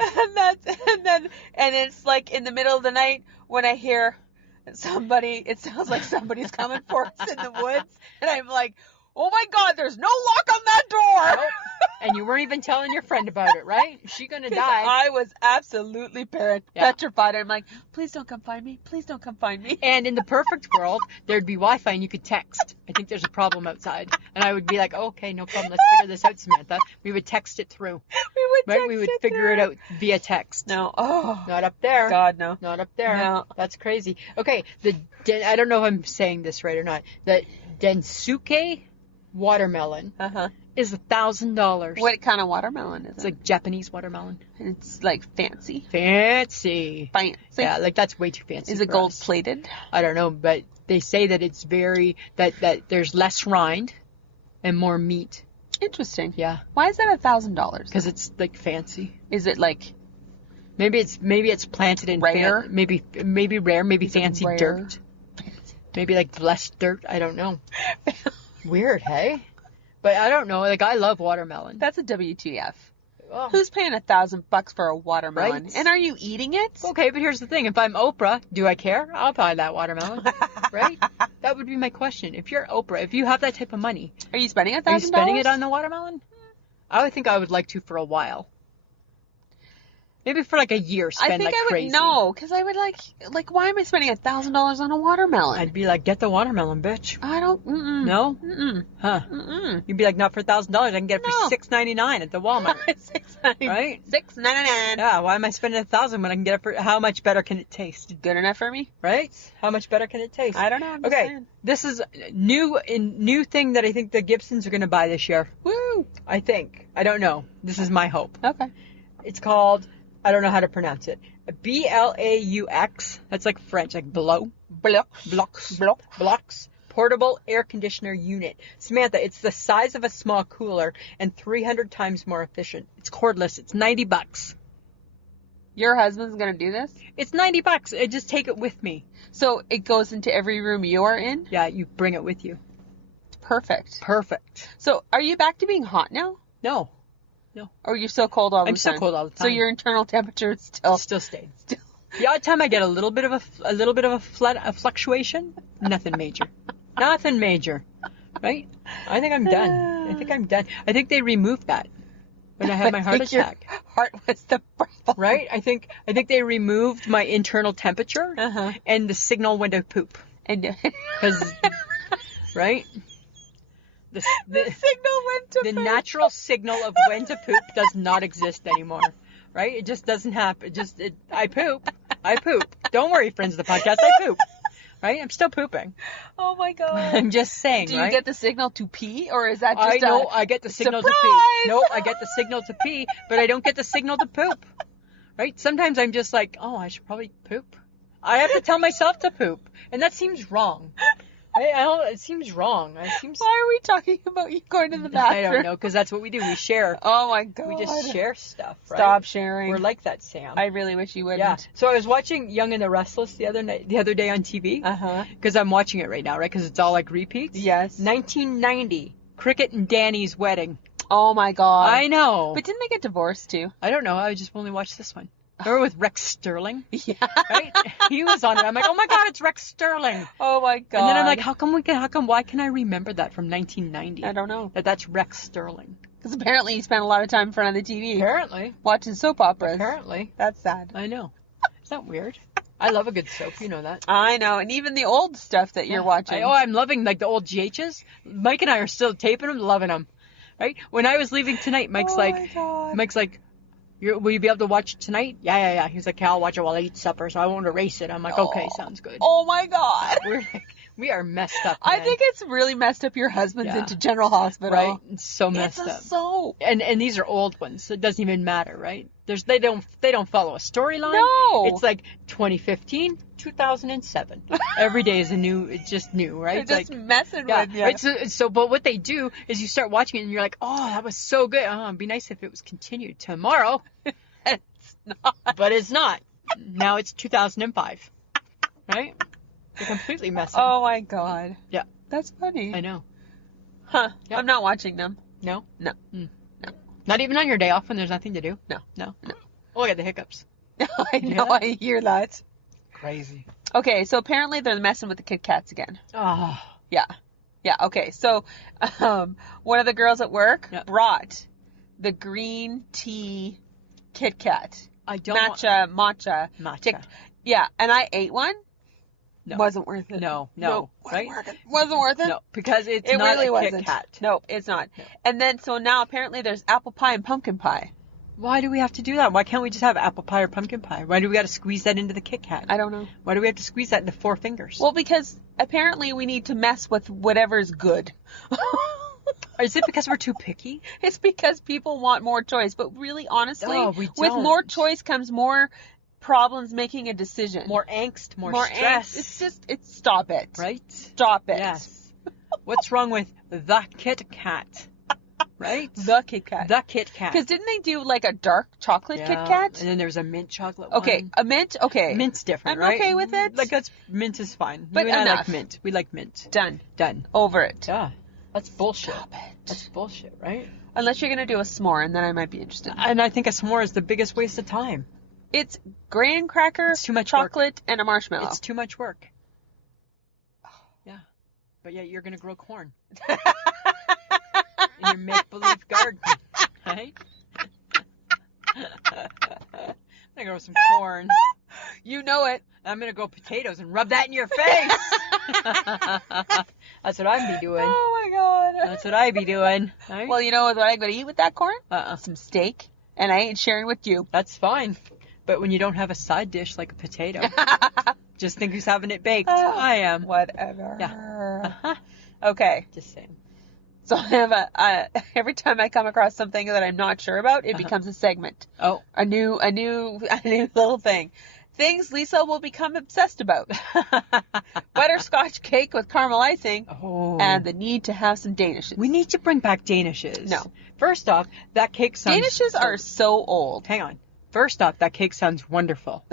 And it's like in the middle of the night when I hear somebody, it sounds like somebody's coming for us in the woods. And I'm like, oh my God, there's no lock on that door. Nope. And you weren't even telling your friend about it, right? Is she gonna die? I was absolutely petrified. I'm like, please don't come find me. Please don't come find me. And in the perfect world, there'd be Wi-Fi and you could text. I think there's a problem outside. And I would be like, oh, okay, no problem. Let's figure this out, Samantha. We would text it through. We would figure it out via text. No. Oh. Not up there. God, no. Not up there. No. That's crazy. Okay. I don't know if I'm saying this right or not. The Densuke watermelon is $1,000. What kind of watermelon is it? It's like Japanese watermelon. It's like fancy. Fancy. Yeah, like that's way too fancy. Is it gold plated? I don't know, but they say that it's that there's less rind and more meat. Interesting. Yeah. Why is that $1,000? Because it's like fancy. Is it like maybe it's planted in rare? Maybe rare, maybe fancy dirt. Maybe like less dirt. I don't know. Weird, hey? But I don't know. Like, I love watermelon. That's a WTF. Oh. Who's paying $1,000 for a watermelon? Right? And are you eating it? Okay, but here's the thing. If I'm Oprah, do I care? I'll buy that watermelon. Right? That would be my question. If you're Oprah, if you have that type of money. Are you spending $1,000? Are you spending it on the watermelon? I would think I would like to for a while. Maybe for like a year, spend like crazy. No, because I would like, why am I spending $1,000 on a watermelon? I'd be like, get the watermelon, bitch. I don't. No. Huh? You'd be like, not for $1,000. I can get it for $6.99 at the Walmart. $6.99. Right? $6.99. Yeah. Why am I spending $1,000 when I can get it for? How much better can it taste? Good enough for me. Right? How much better can it taste? I don't know. I'm okay. saying. This is new thing that I think the Gibsons are going to buy this year. Woo! I think. I don't know. This is my hope. Okay. It's called. I don't know how to pronounce it. BLAUX. That's like French, like blow. Blocks. Portable air conditioner unit. Samantha, it's the size of a small cooler and 300 times more efficient. It's cordless. It's $90. Your husband's gonna do this? It's $90. I just take it with me. So it goes into every room you are in? Yeah, you bring it with you. Perfect. Perfect. So are you back to being hot now? No. Or you're so cold all the time? I'm so cold all the time. So your internal temperature still stayed. The odd time I get a little bit of a fluctuation, nothing major. Nothing major. Right? I think I'm done. I think they removed that when I had my heart attack. Heart was the problem. Right? I think they removed my internal temperature and the signal went to poop. And right? The signal went to poop. The natural signal of when to poop does not exist anymore. Right? It just doesn't happen. I poop. Don't worry, friends of the podcast. I poop. Right? I'm still pooping. Oh my God. I'm just saying, Do you get the signal to pee, or is that just I get the signal to pee. No, I get the signal to pee, but I don't get the signal to poop. Right? Sometimes I'm just like, oh, I should probably poop. I have to tell myself to poop. And that seems wrong. It seems wrong. Why are we talking about you going to the bathroom? I don't know, because that's what we do. We share. Oh my God. We just share stuff, right? Stop sharing. We're like that, Sam. I really wish you wouldn't. Yeah. So I was watching Young and the Restless the other day on TV. Because I'm watching it right now, right? Because it's all like repeats. Yes. 1990, Cricket and Danny's wedding. Oh my God. I know. But didn't they get divorced too? I don't know. I just only watched this one. Remember with Rex Sterling? Yeah. Right? He was on it. I'm like, oh my God, it's Rex Sterling. Oh my God. And then I'm like, why can I remember that from 1990? I don't know. That's Rex Sterling. Because apparently you spent a lot of time in front of the TV. Apparently. Watching soap operas. Apparently. That's sad. I know. Is that weird? I love a good soap. You know that. I know. And even the old stuff that you're watching. I'm loving like the old GHs. Mike and I are still taping them, loving them. Right? When I was leaving tonight, Mike's like, will you be able to watch it tonight? Yeah. He's like, I'll watch it while I eat supper, so I won't erase it. I'm like, okay, sounds good. Oh my God. We are messed up, I man. think it's really messed up your husband's into General Hospital. Right? It's so messed up. It's a soap. And these are old ones, so it doesn't even matter, right? They don't follow a storyline. No. It's like 2015, 2007. Every day is it's just new, right? They're just messing with you. Right? So, but what they do is you start watching it and you're like, oh, that was so good. Oh, it'd be nice if it was continued tomorrow. It's not. But it's not. Now it's 2005. Right? They're completely messing. Oh my God. Yeah. That's funny. I know. Huh. Yep. I'm not watching them. No? No. No. Not Not even on your day off when there's nothing to do? No. No? Oh, I got the hiccups. I know. I hear that. Crazy. Okay, so apparently they're messing with the Kit Kats again. Oh. Yeah. Yeah, okay. So one of the girls at work brought the green tea Kit Kat. I don't matcha. Yeah, and I ate one. No. Wasn't worth it. No. Right? Wasn't worth it. No, because it not really a wasn't. Kit Kat. No, it's not. No. And then, so now apparently there's apple pie and pumpkin pie. Why do we have to do that? Why can't we just have apple pie or pumpkin pie? Why do we got to squeeze that into the Kit Kat? I don't know. Why do we have to squeeze that into 4 fingers? Well, because apparently we need to mess with whatever's good. Is it because we're too picky? It's because people want more choice. But really, honestly, we with don't. more choice comes more problems making a decision. More angst, more Angst. stress. It's stop it. Right? Stop it. Yes. What's wrong with the Kit Kat? Right? The Kit Kat. The Kit Kat. Because didn't they do like a dark chocolate Kit Kat? And then there was a mint chocolate Okay, one. a mint? Okay. Mint's different, I'm right? okay with it. Like, mint is fine. But you and I enough. like mint. We like mint. Done. Done. Over it. Yeah. That's bullshit. Stop it. That's bullshit, right? Unless you're going to do a s'more, and then I might be interested. And I think a s'more is the biggest waste of time. It's graham cracker, It's too much chocolate, and a marshmallow. It's too much work. Yeah. But yeah, you're going to grow corn. In your make-believe garden. Right? I'm going to grow some corn. You know it. I'm going to grow potatoes and rub that in your face. That's what I'd be doing. Oh my God. That's what I'd be doing. Right? Well, you know what I'm going to eat with that corn? Uh-uh. Some steak. And I ain't sharing with you. That's fine. But when you don't have a side dish like a potato, just think who's having it baked. I am. Whatever. Yeah. Uh-huh. Okay. Just saying. So I have every time I come across something that I'm not sure about, it becomes a segment. Oh. A new little thing. Things Lisa will become obsessed about. Butterscotch cake with caramel icing. Oh. And the need to have some Danishes. We need to bring back Danishes. No. First off, that cake sounds... Danishes are so old. Hang on. First off, that cake sounds wonderful.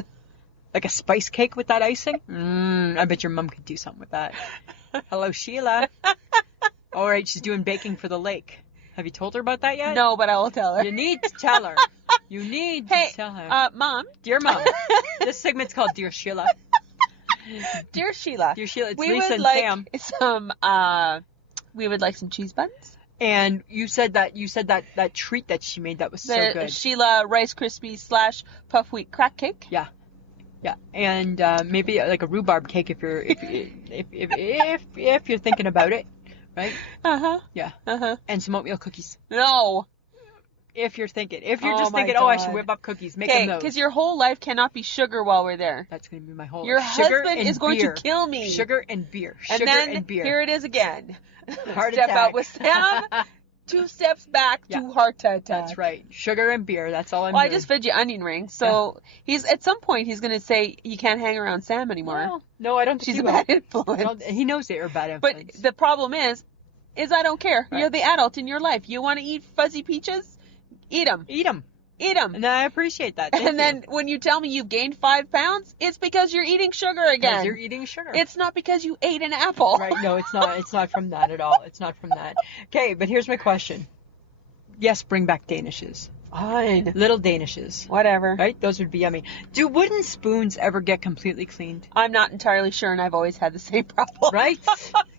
Like a spice cake with that icing? I bet your mom could do something with that. Hello, Sheila. All right, she's doing baking for the lake. Have you told her about that yet? No, but I will tell her. You need to tell her. You need to tell her. Mom. Dear Mom. This segment's called Dear Sheila. Dear Sheila. Dear Sheila, it's we Lisa would and like Sam. We would like some cheese buns. And you said that treat that she made that was so The good. Sheila Rice Krispies / puff wheat crack cake. Yeah. Yeah, and maybe like a rhubarb cake if you're thinking about it, right? Yeah. And some oatmeal cookies. No. If you're just thinking, God. I should whip up cookies, make them those. Because your whole life cannot be sugar while we're there. That's going to be my whole Your life. Sugar husband and is going beer. to kill me. Sugar and beer. And Sugar then and beer. here it is again. Heart Step attack. out with Sam. 2 steps back to heart attack. That's right. Sugar and beer. That's all I'm Well, doing. I just fed you onion rings. So he's at some point he's going to say you can't hang around Sam anymore. Well, no, I don't think She's he a will. bad influence. He knows they are bad But influence. the problem is I don't care. Right. You're the adult in your life. You want to eat fuzzy peaches? Eat them. Eat them. Eat them. And I appreciate that. Thank And then you. when you tell me you've gained 5 pounds, it's because you're eating sugar again. Because you're eating sugar. It's not because you ate an apple. Right, no, it's not. It's not from that at all. It's not from that. Okay, but here's my question. Yes, bring back Danishes. Fine. Little Danishes. Whatever. Right? Those would be yummy. Do wooden spoons ever get completely cleaned? I'm not entirely sure, and I've always had the same problem. Right?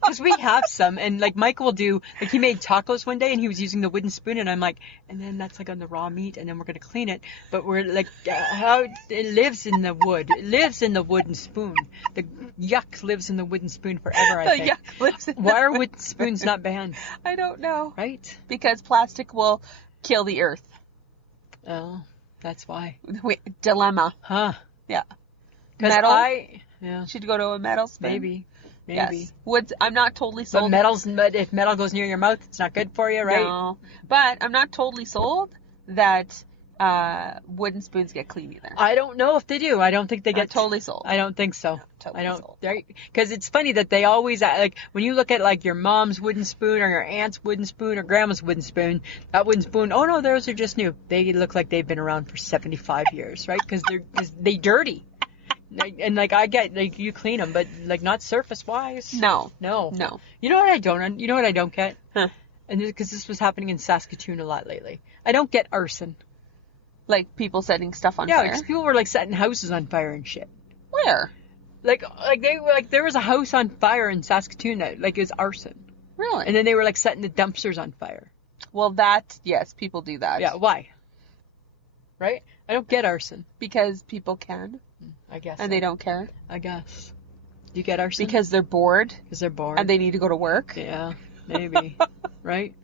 Because we have some, and like Mike will do, like he made tacos one day, and he was using the wooden spoon, and I'm like, and then that's like on the raw meat, and then we're going to clean it. But we're like, how it lives in the wood. It lives in the wooden spoon. The yuck lives in the wooden spoon forever, I think. Yuck lives in Why are wooden spoons not banned? I don't know. Right? Because plastic will kill the earth. Oh, that's why. Dilemma. Huh. Yeah. Because Metal? yeah. Should go to a metal spin. Maybe. Maybe. Yes. Woods. I'm not totally sold. But if metal goes near your mouth, it's not good for you, right? No. But I'm not totally sold that wooden spoons get clean either. I don't know if they do. I don't think they get totally sold. I don't think so. Totally I don't. sold. Because it's funny that they always like when you look at like your mom's wooden spoon or your aunt's wooden spoon or grandma's wooden spoon. That wooden spoon. Oh no, those are just new. They look like they've been around for 75 years, right? Because they dirty. And like I get like you clean them, but like not surface wise. No. You know what I don't? You know what I don't get? Huh. And because this was happening in Saskatoon a lot lately, I don't get arson. Like people setting stuff on Yeah, fire. because people were like setting houses on fire and shit. Where? Like they were like there was a house on fire in Saskatoon that like it was arson. Really? And then they were like setting the dumpsters on fire. Well, yes, people do that. Yeah, why? Right? I don't get arson. Because people can. I guess. And they don't care. I guess. Do you get arson? Because they're bored. Because they're bored. And they need to go to work. Yeah, maybe. Right?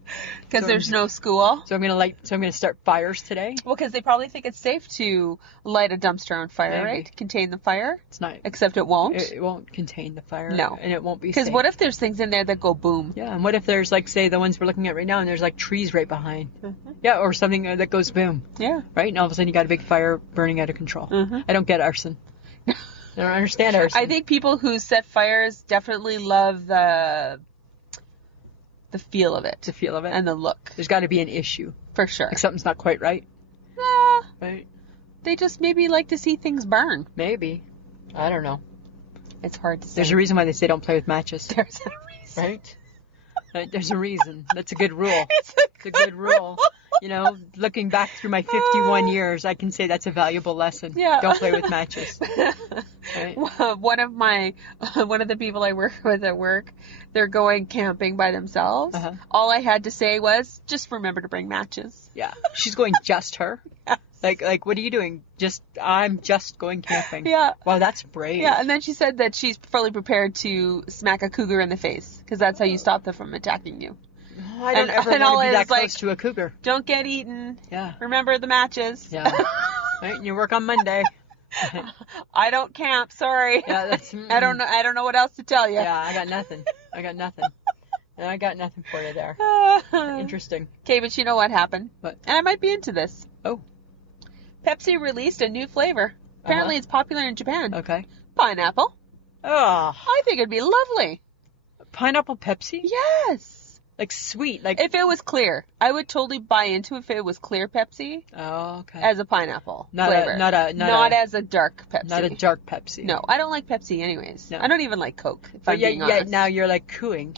Because there's no school. So I'm gonna start fires today. Well, because they probably think it's safe to light a dumpster on fire, Maybe. right? Contain the fire. It's not. Except it won't. It won't contain the fire. No. And it won't be safe. Because what if there's things in there that go boom? Yeah, and what if there's like, say, the ones we're looking at right now, and there's like trees right behind. Mm-hmm. Yeah, or something that goes boom. Yeah. Right? And all of a sudden you got a big fire burning out of control. Mm-hmm. I don't get arson. I don't understand arson. I think people who set fires definitely love the feel of it. The feel of it. And the look. There's got to be an issue. For sure. Like something's not quite right. Right? They just maybe like to see things burn. Maybe. I don't know. It's hard to say. There's a reason why they say don't play with matches. There's a reason. Right? There's a reason. That's a good rule. It's a good rule. You know, looking back through my 51 years, I can say that's a valuable lesson. Yeah. Don't play with matches. Right? One of the people I work with at work, they're going camping by themselves. Uh-huh. All I had to say was, just remember to bring matches. Yeah. She's going just her? Yes. Like, what are you doing? I'm just going camping. Yeah. Wow, that's brave. Yeah, and then she said that she's fully prepared to smack a cougar in the face, because that's how you stop them from attacking you. I don't ever want to be that close to a cougar. Don't get eaten. Yeah. Remember the matches. Yeah. Right, and you work on Monday. I don't camp, sorry. Yeah, that's. I don't know what else to tell you. Yeah, I got nothing. And I got nothing for you there. Interesting. Okay, but you know what happened? What? And I might be into this. Oh. Pepsi released a new flavor. Apparently it's popular in Japan. Okay. Pineapple. Oh. I think it'd be lovely. Pineapple Pepsi? Yes. Like sweet, like. If it was clear. I would totally buy into it if it was clear Pepsi. Oh, okay. As a pineapple flavor. Not as a dark Pepsi. Not a dark Pepsi. No, I don't like Pepsi anyways. No. I don't even like Coke, if I'm being yeah, honest. now you're like cooing.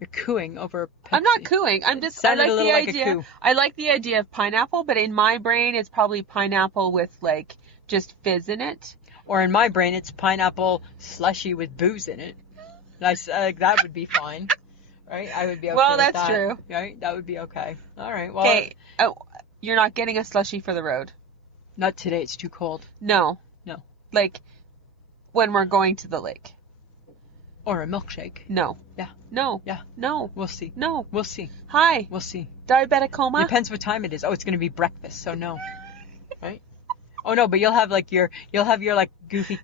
You're cooing over Pepsi. I'm not cooing. I'm just. I like the idea. I like the idea of pineapple, but in my brain, it's probably pineapple with like just fizz in it. Or in my brain, it's pineapple slushy with booze in it. That would be fine, right? I would be okay. Well, with that's that, true. Right? That would be okay. All right. Well. Okay. Oh, you're not getting a slushy for the road. Not today. It's too cold. No. Like when we're going to the lake. Or a milkshake. No. Yeah. No. Yeah. No. We'll see. No. We'll see. Hi. We'll see. Diabetic coma? Depends what time it is. Oh, it's going to be breakfast, so no. Right? Oh no, but you'll have your like goofy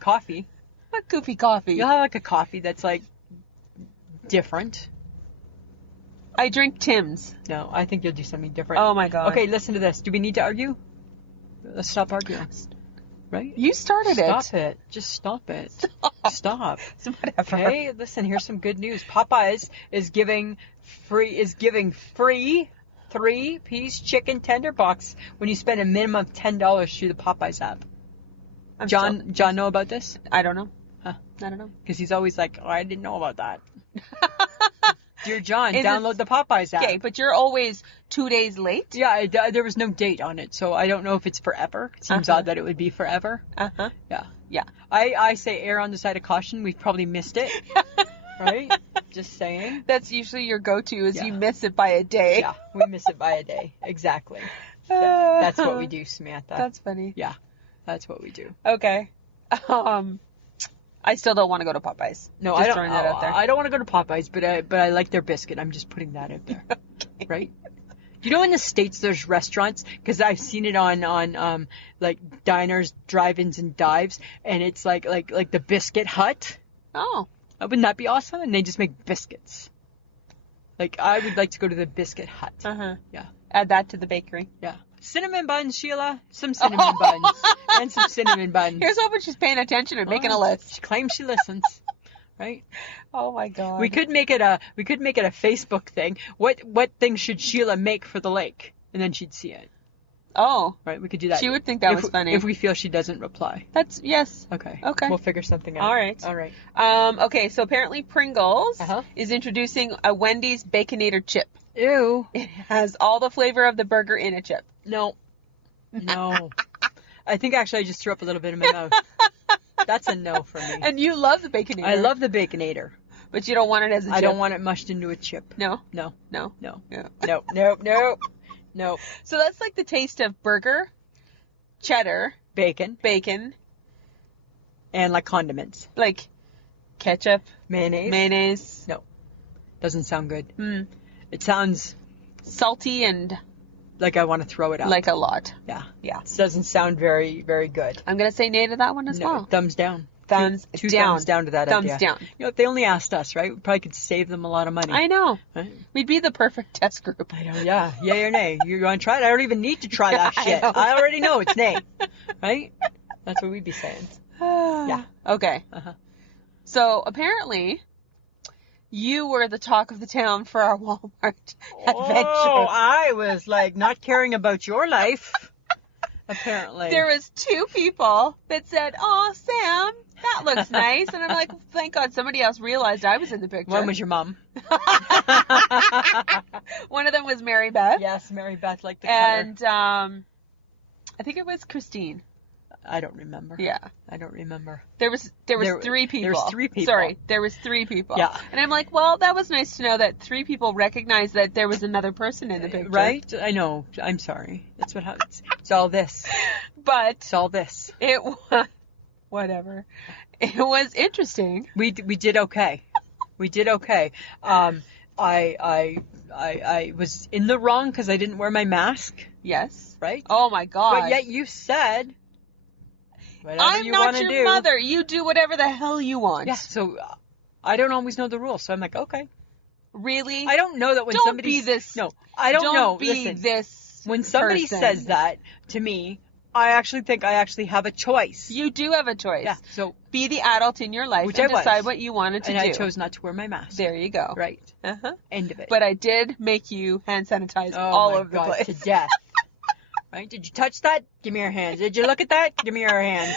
coffee. What goofy coffee? You'll have like a coffee that's like different. I drink Tim's. No, I think you'll do something different. Oh my god. Okay, listen to this. Do we need to argue? Let's stop arguing. Right? You started it. Stop it. Just stop it. Stop. Whatever. Okay, listen, here's some good news. Popeyes is giving free 3-piece chicken tender box when you spend a minimum of $10 through the Popeyes app. John know about this? I don't know. Huh? I don't know. Because he's always like, oh, I didn't know about that. Dear John, download the Popeyes app. Okay, but you're always 2 days late? Yeah, there was no date on it, so I don't know if it's forever. It seems odd that it would be forever. Uh-huh. Yeah. Yeah. I say err on the side of caution. We've probably missed it. Right? Just saying. That's usually your go-to is you miss it by a day. Yeah, we miss it by a day. Exactly. That's what we do, Samantha. That's funny. Yeah, that's what we do. Okay. I still don't want to go to Popeyes. No, just I don't. Throwing that out there. I don't want to go to Popeyes, but I like their biscuit. I'm just putting that out there. Okay. Right? Do you know in the States there's restaurants? Because I've seen it on like diners, drive-ins, and dives, and it's like the Biscuit Hut. Oh. Wouldn't that be awesome? And they just make biscuits. Like, I would like to go to the Biscuit Hut. Uh-huh. Yeah. Add that to the bakery. Yeah. Cinnamon buns, Sheila. Some cinnamon buns. And some cinnamon buns. Here's hoping she's paying attention and making a list. She claims she listens. Right? Oh my God. We could make it a Facebook thing. What thing should Sheila make for the lake? And then she'd see it. Oh. Right, we could do that. She would think that was funny. If we feel she doesn't reply. Yes. Okay. Okay. We'll figure something out. All right. Okay, so apparently Pringles is introducing a Wendy's Baconator chip. Ew. It has all the flavor of the burger in a chip. No. I think actually I just threw up a little bit in my mouth. That's a no for me. And you love the Baconator. I love the Baconator. But you don't want it as a chip. I don't want it mushed into a chip. No? No. No. No. Yeah. No. So that's like the taste of burger, cheddar, bacon, and like condiments. Like ketchup, mayonnaise. No. Doesn't sound good. It sounds salty and like I want to throw it out. Like a lot. Yeah. Yeah. It doesn't sound very, very good. I'm going to say nay to that one as well. Thumbs down. Two thumbs down to that thumbs idea. Down. You know, if they only asked us, right? We probably could save them a lot of money. I know. Right? We'd be the perfect test group. I know, yeah. Yay or nay? You want to try it? I don't even need to try that shit. I already know it's nay. Right? That's what we'd be saying. Yeah. Okay. So, apparently, you were the talk of the town for our Wal-Mart adventure. Oh, I was like not caring about your life. Apparently. There was 2 people that said, "Oh, Sam, that looks nice." And I'm like, thank God somebody else realized I was in the picture. One was your mom. One of them was Mary Beth. Yes, Mary Beth liked the color. And I think it was Christine. I don't remember. Yeah. I don't remember. There was 3 people. There was 3 people. Sorry, there was 3 people. Yeah. And I'm like, well, that was nice to know that 3 people recognized that there was another person in the picture. Right? I know. I'm sorry. That's what happens. It's all this. But it's all this. It was whatever. It was interesting. We did okay. We did okay. I was in the wrong because I didn't wear my mask. Yes. Right? Oh my God. But yet you said whatever I'm you not want to your do. mother. You do whatever the hell you want. Yeah. So I don't always know the rules. So I'm like, okay. Really? I don't know that when somebody No, I don't know. Don't be this. When somebody says that to me, I actually think I actually have a choice. You do have a choice. Yeah. So be the adult in your life which and I was. decide what you wanted to and do. I chose not to wear my mask. There you go. Right. End of it. But I did make you hand sanitize all over the place. To death. Right? Did you touch that? Give me your hands. Did you look at that? Give me your hands.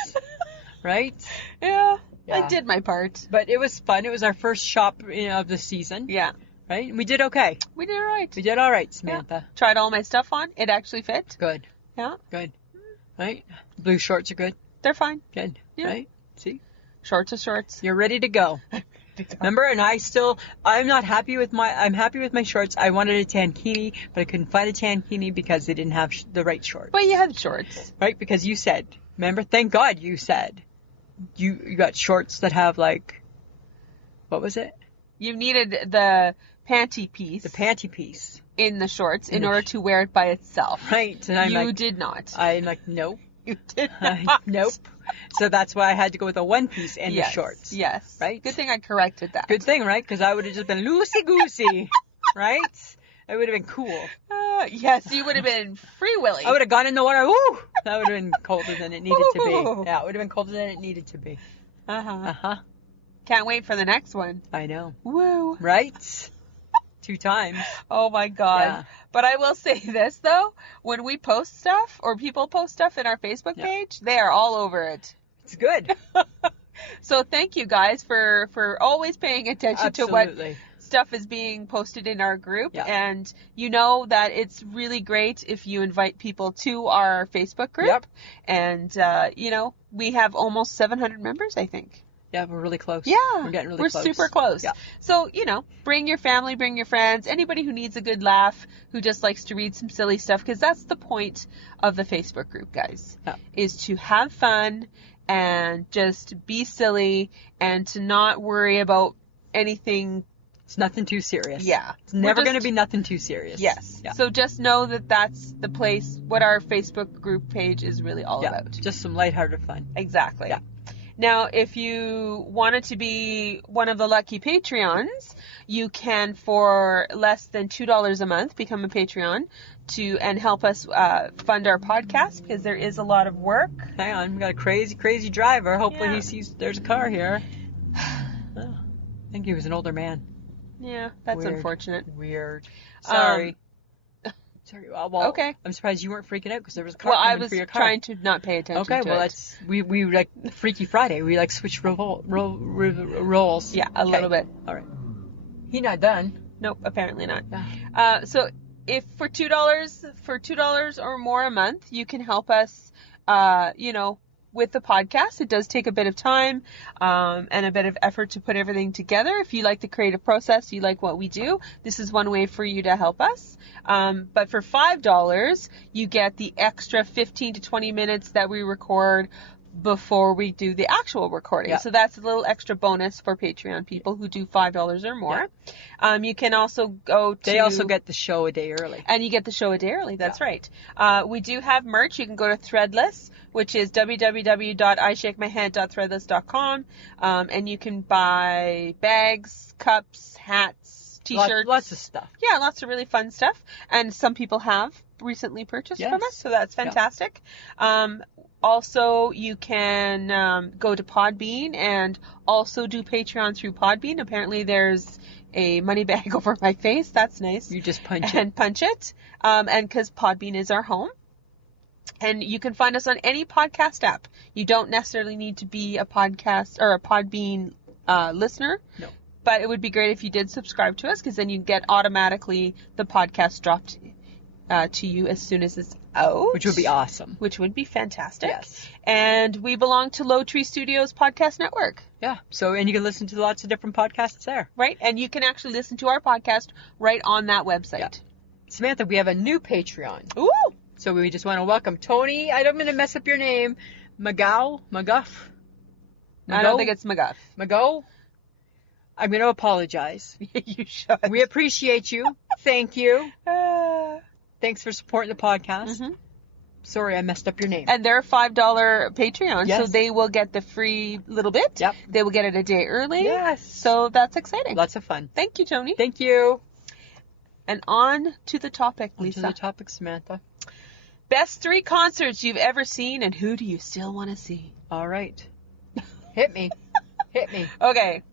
Right? Yeah. I did my part. But it was fun. It was our first shop of the season. Yeah. Right? We did okay. We did all right. We did all right, Samantha. Yeah. Tried all my stuff on. It actually fit. Good. Yeah. Good. Right? Blue shorts are good. They're fine. Good. Yeah. Right? See? Shorts are shorts. You're ready to go. Remember? And I'm not happy with I'm happy with my shorts. I wanted a tankini, but I couldn't find a tankini because they didn't have the right shorts. But you had shorts. Right? Because you said, remember? Thank God you said. You got shorts that have like, what was it? You needed the panty piece. The panty piece. In the shorts in order to wear it by itself. Right. And you did not. I'm like, nope. You did not. Nope. So that's why I had to go with a one piece and the shorts. Yes. Right? Good thing I corrected that. Good thing, right? Because I would have just been loosey-goosey. Right? It would have been cool. Yes, you would have been free willy. I would have gone in the water. Woo! That would have been colder than it needed to be. Yeah, it would have been colder than it needed to be. Can't wait for the next one. I know. Woo. Right? 2 times. Oh my God. Yeah. But I will say this though, when we post stuff or people post stuff in our Facebook page, they are all over it. It's good. So thank you guys for always paying attention to what stuff is being posted in our group. Yeah. And you know that it's really great if you invite people to our Facebook group. Yep. And, we have almost 700 members, I think. Yeah, we're really close. Yeah. We're getting really close. We're super close. Yeah. So, bring your family, bring your friends, anybody who needs a good laugh, who just likes to read some silly stuff, because that's the point of the Facebook group, guys, is to have fun and just be silly and to not worry about anything It's nothing too serious. Yeah. It's never going to be nothing too serious. Yes. Yeah. So just know that that's the place, what our Facebook group page is really all about. Just some lighthearted fun. Exactly. Yeah. Now, if you wanted to be one of the lucky Patreons, you can, for less than $2 a month, become a Patreon and help us fund our podcast, because there is a lot of work. Hang on, we got a crazy driver. Hopefully he sees there's a car here. Oh, I think he was an older man. Yeah, that's unfortunate. Weird. Sorry. Sorry. Well, okay. I'm surprised you weren't freaking out because there was a car coming for your car. Well, I was trying to not pay attention to it. Okay, well, that's, we like Freaky Friday. We like switch roles. Yeah, a little bit. All right. He not done. Nope, apparently not. Yeah. So if for $2 or more a month, you can help us, with the podcast. It does take a bit of time and a bit of effort to put everything together. If you like the creative process, you like what we do, this is one way for you to help us. But for $5, you get the extra 15 to 20 minutes that we record before we do the actual recording. Yeah. So that's a little extra bonus for Patreon people who do $5 or more. Yeah. You can also go to... They also get the show a day early. And you get the show a day early, that's right. We do have merch. You can go to Threadless, which is www.ishakemyhead.threadless.com, and you can buy bags, cups, hats, t-shirts. Lots of stuff. Yeah, lots of really fun stuff. And some people have recently purchased from us, so that's fantastic. Yeah. Also, you can go to Podbean and also do Patreon through Podbean. Apparently, there's a money bag over my face. That's nice. You just punch it. And because Podbean is our home. And you can find us on any podcast app. You don't necessarily need to be a podcast or a Podbean listener. No. But it would be great if you did subscribe to us, because then you get automatically the podcast dropped to you as soon as it's out. Which would be awesome. Which would be fantastic. Yes. And we belong to Low Tree Studios Podcast Network. Yeah. And you can listen to lots of different podcasts there. Right. And you can actually listen to our podcast right on that website. Yeah. Samantha, we have a new Patreon. Ooh. So we just want to welcome Tony. I'm going to mess up your name. McGough? I don't think it's McGuff. McGough? I'm going to apologize. You should. We appreciate you. Thank you. Thanks for supporting the podcast. Mm-hmm. Sorry, I messed up your name. And they're $5 Patreon, so they will get the free little bit. Yep. They will get it a day early. Yes. So that's exciting. Lots of fun. Thank you, Tony. Thank you. And on to the topic, Lisa. On to the topic, Samantha. Best 3 concerts you've ever seen, and who do you still want to see? All right. Hit me. Hit me. Okay.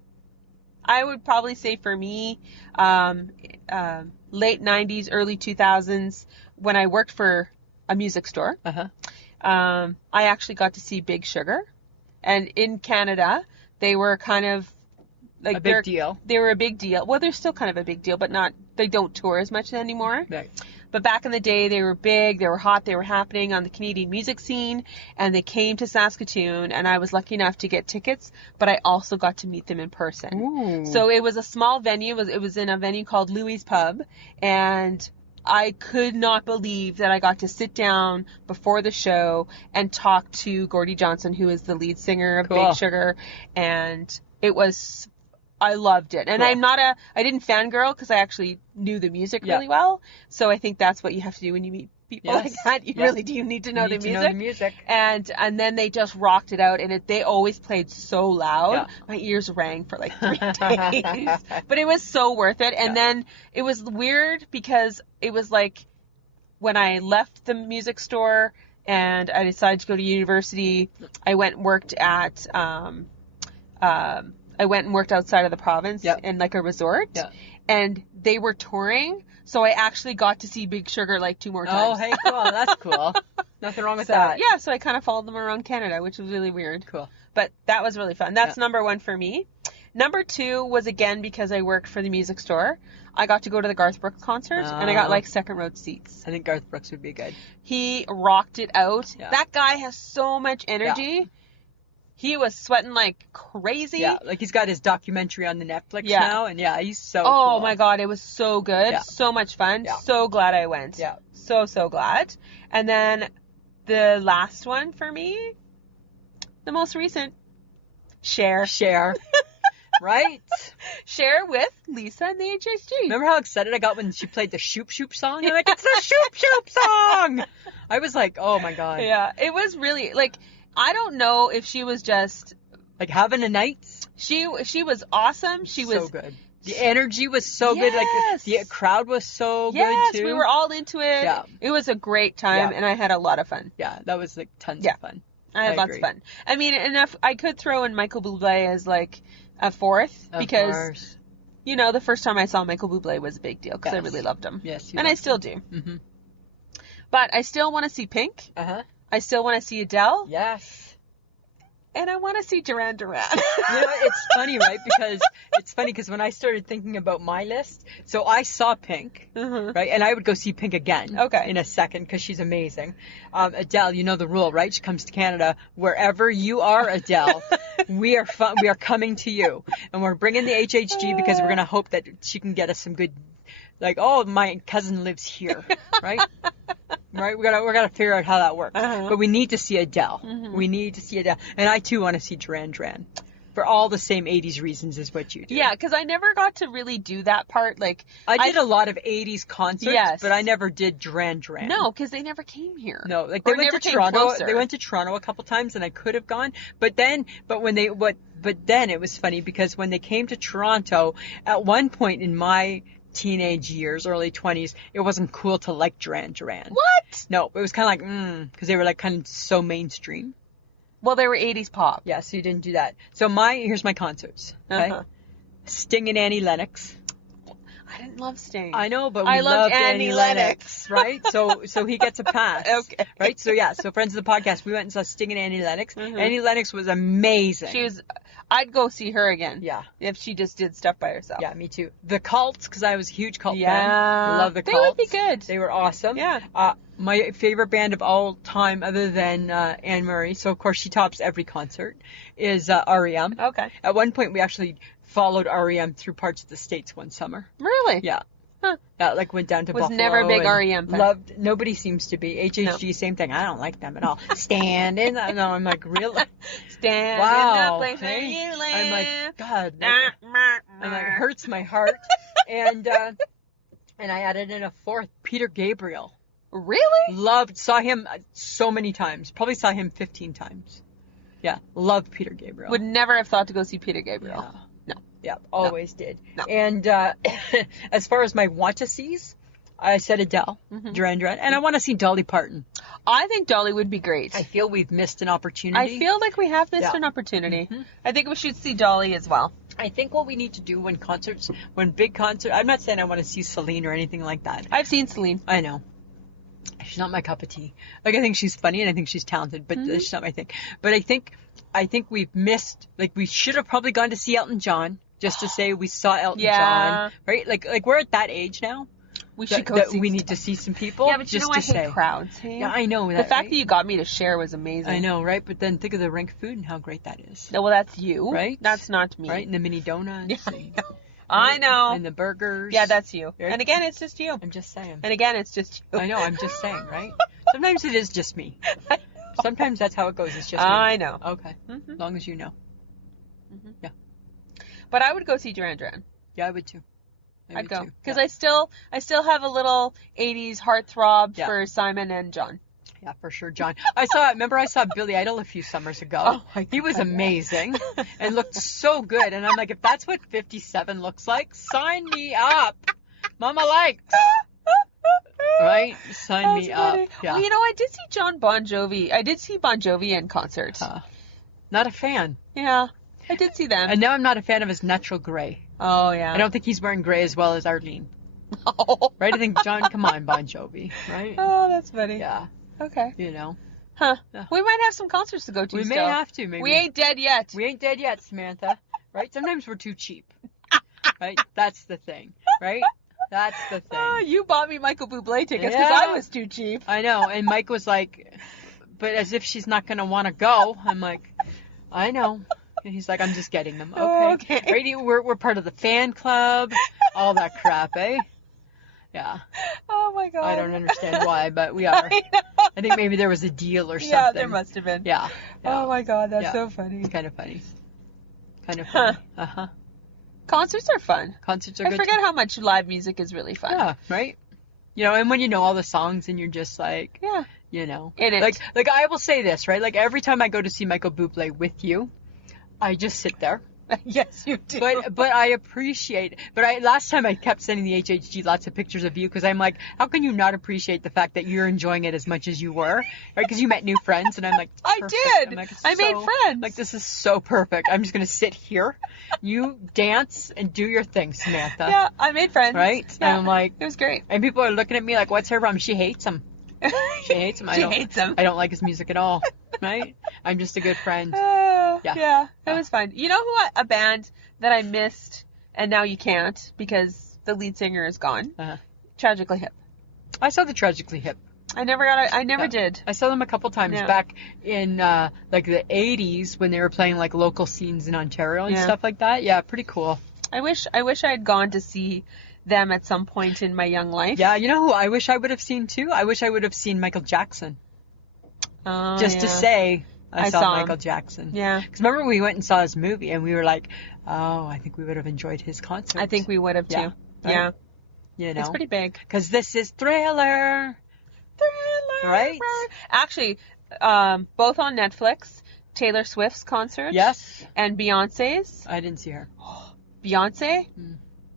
I would probably say for me, late 90s, early 2000s, when I worked for a music store, I actually got to see Big Sugar. And in Canada, they were kind of like a big deal. They were a big deal. Well, they're still kind of a big deal, but they don't tour as much anymore. Right. But back in the day, they were big, they were hot, they were happening on the Canadian music scene, and they came to Saskatoon, and I was lucky enough to get tickets, but I also got to meet them in person. Ooh. So it was a small venue, it was in a venue called Louis Pub, and I could not believe that I got to sit down before the show and talk to Gordie Johnson, who is the lead singer of Big Sugar, and I loved it. And cool. I didn't fangirl because I actually knew the music really well. So I think that's what you have to do when you meet people like that. You really do need to know the music. And then they just rocked it out, and they always played so loud. Yeah. My ears rang for like 3 days. But it was so worth it. And then it was weird because it was like when I left the music store and I decided to go to university, I went and worked at outside of the province in like a resort, and they were touring, so I actually got to see Big Sugar like 2 more times. Oh, hey, cool. That's cool. Nothing wrong with that. Yeah, so I kind of followed them around Canada, which was really weird. Cool. But that was really fun. That's number 1 for me. Number 2 was, again, because I worked for the music store. I got to go to the Garth Brooks concert, and I got like second row seats. I think Garth Brooks would be good. He rocked it out. Yeah. That guy has so much energy. Yeah. He was sweating like crazy. Yeah, like he's got his documentary on the Netflix now, and he's so cool. Oh my God, it was so good. Yeah. So much fun. Yeah. So glad I went. Yeah. So glad. And then the last one for me, the most recent, Cher. Right? Share with Lisa and the HHG. Remember how excited I got when she played the Shoop Shoop song? I'm like, it's the Shoop Shoop song! I was like, oh my god. Yeah, it was really, like, I don't know if she was just... Like, having a night? She was awesome. She was... So good. The energy was so good. Like, the crowd was so good, too. Yes, we were all into it. Yeah. It was a great time, and I had a lot of fun. Yeah, that was, like, tons of fun. I had lots of fun. I mean, enough. I could throw in Michael Bublé as, like, a fourth. Because, you know, the first time I saw Michael Bublé was a big deal. Because I really loved him. Yes, and I still do. Mm-hmm. But I still want to see Pink. Uh-huh. I still want to see Adele. Yes. And I want to see Duran Duran. You know, it's funny, right? Because when I started thinking about my list, so I saw Pink, right? And I would go see Pink again in a second because she's amazing. Adele, you know the rule, right? She comes to Canada. Wherever you are, Adele, we are coming to you. And we're bringing the HHG because we're going to hope that she can get us some good, like, oh, my cousin lives here, right? Right, we gotta figure out how that works. But we need to see Adele. We need to see Adele, and I too want to see Duran Duran, for all the same '80s reasons as what you do. Yeah, because I never got to really do that part. Like, I did a lot of '80s concerts, but I never did Duran Duran. No, because they never came here. No, like they went to Toronto. Closer. They went to Toronto a couple times, and I could have gone. But then it was funny because when they came to Toronto, at one point in my teenage years, early 20s, it wasn't cool to like Duran Duran. What? No, it was kind of like, because they were like kind of so mainstream. Well, they were 80s pop. Yeah, so you didn't do that. So here's my concerts. Okay? Sting and Annie Lennox. I didn't love Sting. I know, but I loved Annie Lennox, right? So he gets a pass. Okay. Right? So yeah, so friends of the podcast, we went and saw Sting and Annie Lennox. Annie Lennox was amazing. I'd go see her again. Yeah. If she just did stuff by herself. Yeah, me too. The Cults, because I was a huge Cult fan. I love the Cults. They would be good. They were awesome. Yeah. My favorite band of all time, other than Anne Murray, so of course she tops every concert, is REM. Okay. At one point, we actually followed REM through parts of the States one summer. Really? Yeah. Huh. Yeah, like went down to Buffalo. Was never a big REM fan. Nobody seems to be. HHG, same thing. I don't like them at all. Stand in. No, I'm like, really? Stand wow. in the place where you live. I'm like, God. I'm like, it hurts my heart. And I added in a fourth, Peter Gabriel. Really? Saw him so many times. Probably saw him 15 times. Yeah, loved Peter Gabriel. Would never have thought to go see Peter Gabriel. Yeah. No. Yeah, always did. No. And as far as my want-to-sees, I said Adele, Duran Duran, and I want to see Dolly Parton. I think Dolly would be great. I feel we've missed an opportunity. I feel like we have missed an opportunity. I think we should see Dolly as well. I think what we need to do when big concerts, I'm not saying I want to see Celine or anything like that. I've seen Celine. I know. She's not my cup of tea. Like, I think she's funny and I think she's talented, but she's not my thing. But I think we've missed, like, we should have probably gone to see Elton John, just to say we saw Elton John, right? Like we're at that age now. We should go see. We need to see some people. Yeah, but you know, I hate crowds. Hey? Yeah, I know that. The fact that you got me to share was amazing. I know, right? But then think of the rank food and how great that is. No, well, that's you, right? That's not me, right? And the mini donuts. Yeah, I know. And the burgers. Yeah, that's you. Right? And again, it's just you. I'm just saying. And again, it's just you. I know. I'm just saying, right? Sometimes it is just me. Sometimes that's how it goes. It's just me. I know. Okay. As long as you know. Yeah. But I would go see Duran Duran. Yeah, I would too. I'd go because I still have a little 80s heartthrob for Simon and John. Yeah, for sure, John. I saw Billy Idol a few summers ago. Oh, he was amazing and looked so good. And I'm like, if that's what 57 looks like, sign me up. Mama likes. Right? Sign me up. Yeah. Well, you know, I did see Bon Jovi in concert. Not a fan. Yeah, I did see them. And now I'm not a fan of his natural gray. Oh, yeah. I don't think he's wearing gray as well as Arlene. Oh. Right? I think, John, come on, Bon Jovi. Right? Oh, that's funny. Yeah. Okay. You know. Huh. Yeah. We might have some concerts to go to. We may have to, maybe. We ain't dead yet. We ain't dead yet, Samantha. Right? Sometimes we're too cheap. Right? That's the thing. Right? That's the thing. Oh, you bought me Michael Bublé tickets because I was too cheap. I know. And Mike was like, but as if she's not going to want to go. I'm like, I know. And he's like, I'm just getting them. Okay. Right? We're part of the fan club. All that crap, eh? Yeah. Oh, my God. I don't understand why, but we are. I think maybe there was a deal or something. Yeah, there must have been. Yeah. Oh, my God. That's so funny. It's kind of funny. Kind of funny. Uh-huh. Concerts are fun. Concerts are good. I forget how much live music is really fun. Yeah, right? You know, and when you know all the songs and you're just like, yeah, you know. In it. Like I will say this, right? Like every time I go to see Michael Bublé with you, I just sit there. Yes, you do. But I appreciate. Last time I kept sending the HHG lots of pictures of you because I'm like, how can you not appreciate the fact that you're enjoying it as much as you were, right? Because you met new friends, and I'm like, I did. I'm like, I made friends. Like this is so perfect. I'm just gonna sit here, you dance and do your thing, Samantha. Yeah, I made friends. Right? Yeah, and I'm like, it was great. And people are looking at me like, what's her problem? She hates him. She hates him. She hates him. I don't like his music at all. Right? I'm just a good friend. Yeah, it was fun. You know a band that I missed and now you can't because the lead singer is gone? Tragically Hip. I saw the Tragically Hip. I never did. I saw them a couple times back in like the 80s when they were playing like local scenes in Ontario and stuff like that. Yeah, pretty cool. I wish I had gone to see them at some point in my young life. Yeah, you know who I wish I would have seen too? I wish I would have seen Michael Jackson. Just to say I saw Michael Jackson. Yeah. Because remember we went and saw his movie and we were like, oh, I think we would have enjoyed his concert. I think we would have too. Yeah. You know. It's pretty big. Because this is Thriller. Right? Actually, both on Netflix, Taylor Swift's concert. Yes. And Beyonce's. I didn't see her. Beyonce?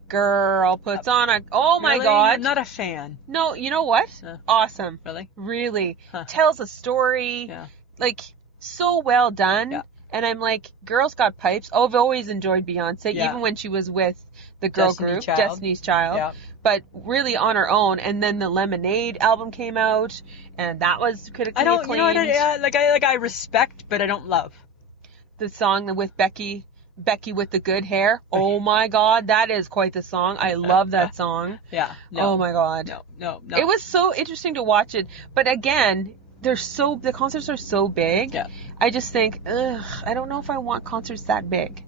Girl puts on a... Oh, my God. I'm not a fan. No, you know what? Awesome. Really? Really. Tells a story. Yeah. Like, so well done. Yeah. And I'm like, girls got pipes. Oh, I've always enjoyed Beyonce, even when she was with the girl group, Destiny's Child. Yeah. But really on her own. And then the Lemonade album came out, and that was critically acclaimed. You know, I respect, but I don't love. The song with Becky with the good hair. Oh my God, that is quite the song. I love that song. Yeah. No. Oh my God. No. It was so interesting to watch it. But again, the concerts are so big. Yeah. I just think, I don't know if I want concerts that big.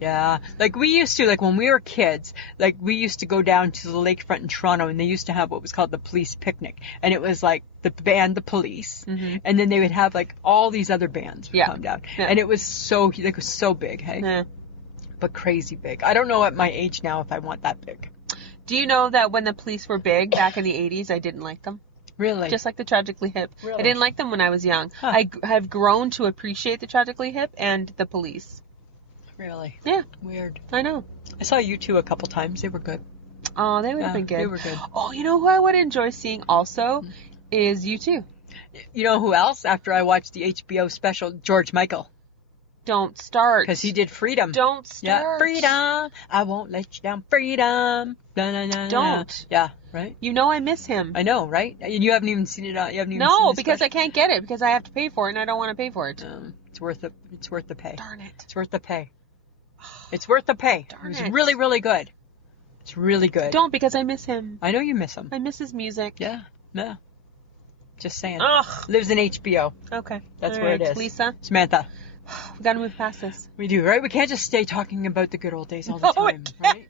Yeah. Like we used to, like when we were kids, like we used to go down to the lakefront in Toronto and they used to have what was called the Police Picnic. And it was like the band, the Police. Mm-hmm. And then they would have like all these other bands would come down. Yeah. And it was so big, hey? Yeah. But crazy big. I don't know at my age now if I want that big. Do you know that when the Police were big back in the 80s, I didn't like them? Really? Just like the Tragically Hip. Really? I didn't like them when I was young. Huh. I have grown to appreciate the Tragically Hip and the Police. Really? Yeah. Weird. I know. I saw U2 a couple times. They were good. Oh, they would have been good. They were good. Oh, you know who I would enjoy seeing also is U2. You know who else? After I watched the HBO special, George Michael. Don't start. Because he did Freedom. Don't start. Yeah, Freedom. I won't let you down. Freedom. Na, na, na, Don't. Yeah, right? You know I miss him. I know, right? You haven't even seen it. You haven't even seen No, because I can't get it because I have to pay for it and I don't want to pay for it. It's worth the pay. Darn it. It's worth the pay. It's worth the pay. Darn It's it. really, really good. It's really good. Don't, because I miss him. I know you miss him. I miss his music. Yeah. Just saying. Ugh. Lives in HBO. Okay. That's where it is. Lisa? Samantha. We gotta move past this. We do, right? We can't just stay talking about the good old days all the time, right?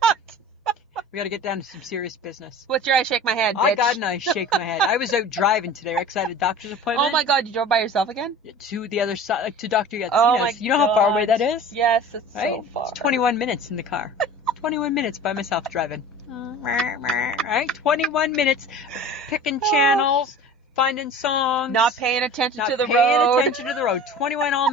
We gotta get down to some serious business. What's your eye shake my head, bitch? I got an eye shake my head. I was out driving today, right? Because I had a doctor's appointment. Oh my God, you drove by yourself again? To the other side, like to Dr. Yatsina's. Oh my God. You know how far away that is? Yes, it's right? so far. It's 21 minutes in the car. 21 minutes by myself driving. Right? 21 minutes picking channels, finding songs. Not paying attention to the road. Not paying attention to the road. 21 whole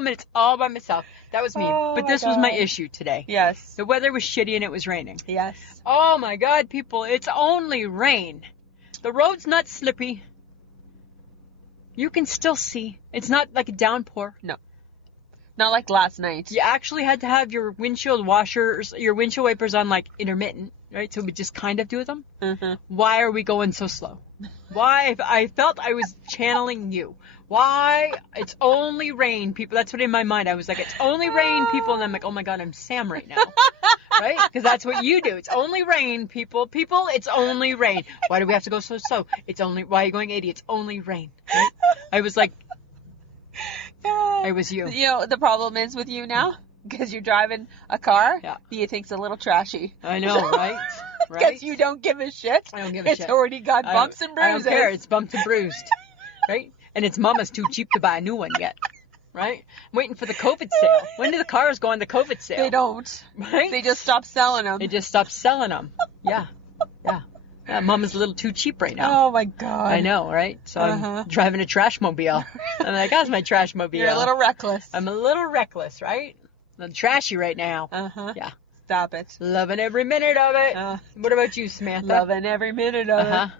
minutes all by myself. That was me. Oh but this was my issue today. Yes. The weather was shitty and it was raining. Yes. Oh my God, people, it's only rain. The road's not slippy. You can still see. It's not like a downpour. No. Not like last night. You actually had to have your windshield wipers on like intermittent, right? So we just kind of do them. Mm-hmm. Why are we going so slow? Why? I felt I was channeling you. Why? It's only rain, people. That's what in my mind I was like, it's only rain, people. And I'm like, oh my God, I'm Sam right now. Right? Because that's what you do. It's only rain, people. People, it's only rain. Why do we have to go so slow? Why are you going 80? It's only rain. Right? I was like, it was you. You know, the problem is with you now, because you're driving a car that you think's a little trashy. I know, right? Because you don't give a shit. I don't give a shit. It's already got bumps and bruises. I don't care. It's bumped and bruised. Right? And its mama's too cheap to buy a new one yet. right? I'm waiting for the COVID sale. When do the cars go on the COVID sale? They don't. Right? They just stop selling them. They just stopped selling them. Yeah. Mom is a little too cheap right now. Oh my God. I know, right? So I'm driving a trash mobile. I'm like, how's my trash mobile? You're a little reckless. I'm a little reckless, right? I'm trashy right now. Yeah. Stop it. Loving every minute of it. What about you, Samantha? Loving every minute of it.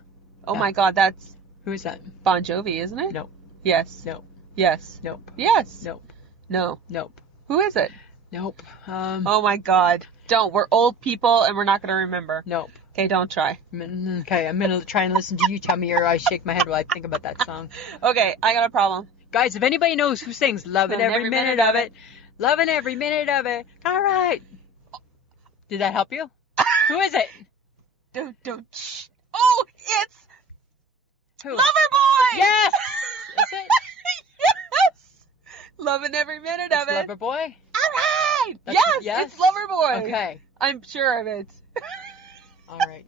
Oh my God, that's... Who is that? Bon Jovi, isn't it? Nope. Yes. Nope. Yes. Nope. Yes. Nope. No. Nope. Who is it? Nope. Oh my God. Don't. We're old people and we're not going to remember. Nope. Okay, don't try. Okay, I'm going to try and listen to you tell me, or I shake my head while I think about that song. Okay, I got a problem. Guys, if anybody knows who sings Loving Every Minute of It, Loving Every Minute of It, all right. Did that help you? Who is it? Don't. Shh. Oh, it's who? Loverboy! Yes! Is it? Yes! Loving every minute of it. Loverboy? All right! Yes, it's Loverboy. Okay. I'm sure of it. All right.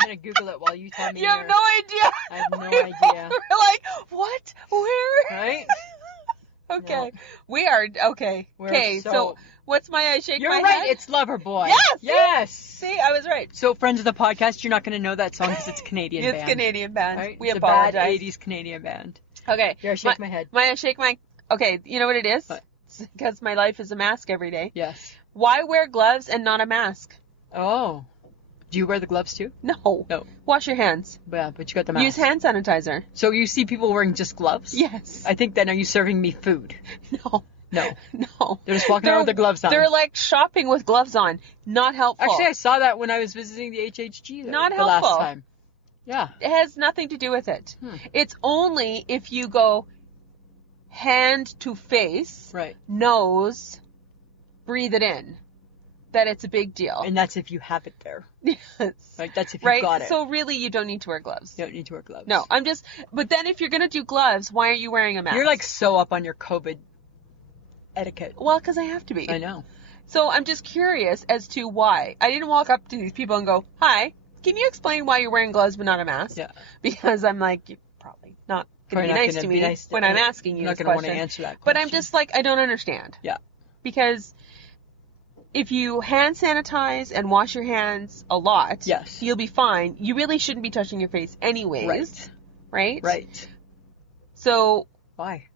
I'm going to Google it while you tell me. You have no idea. I have no idea. We're like, what? Where? Right? Okay. No. We are, okay. Okay, so what's my I shake my head? You're right, it's Loverboy. Yes! Yes! See, I was right. So, friends of the podcast, you're not going to know that song because it's a Canadian band. It's Canadian band. Right? We it's apologize. a bad 80s Canadian band. Okay. Here, I shake my head. My I shake my... Okay, you know what it is? What? Because my life is a mask every day. Yes. Why wear gloves and not a mask? Oh. Do you wear the gloves too? No. Wash your hands. Yeah, but you got the mask. Use hand sanitizer. So you see people wearing just gloves? Yes. I think then, are you serving me food? No. They're just walking around with their gloves on. They're like shopping with gloves on. Not helpful. Actually, I saw that when I was visiting the HHG the helpful. last time. Yeah. It has nothing to do with it. It's only if you go hand to face, right, nose, breathe it in, that it's a big deal. And that's if you have it there. Yes. Right, that's if you got it. So really, you don't need to wear gloves. You don't need to wear gloves. No, but then if you're going to do gloves, why are you wearing a mask? You're like so up on your COVID etiquette. Well, because I have to be. I know. So I'm just curious as to why. I didn't walk up to these people and go, hi, can you explain why you're wearing gloves but not a mask? Yeah. Because I'm like, you're probably not going to be nice to me when I'm asking you this question. I'm not going to want to answer that question. But I'm just like, I don't understand. Yeah. Because if you hand sanitize and wash your hands a lot, yes, you'll be fine. You really shouldn't be touching your face anyways. Right? Right. So why?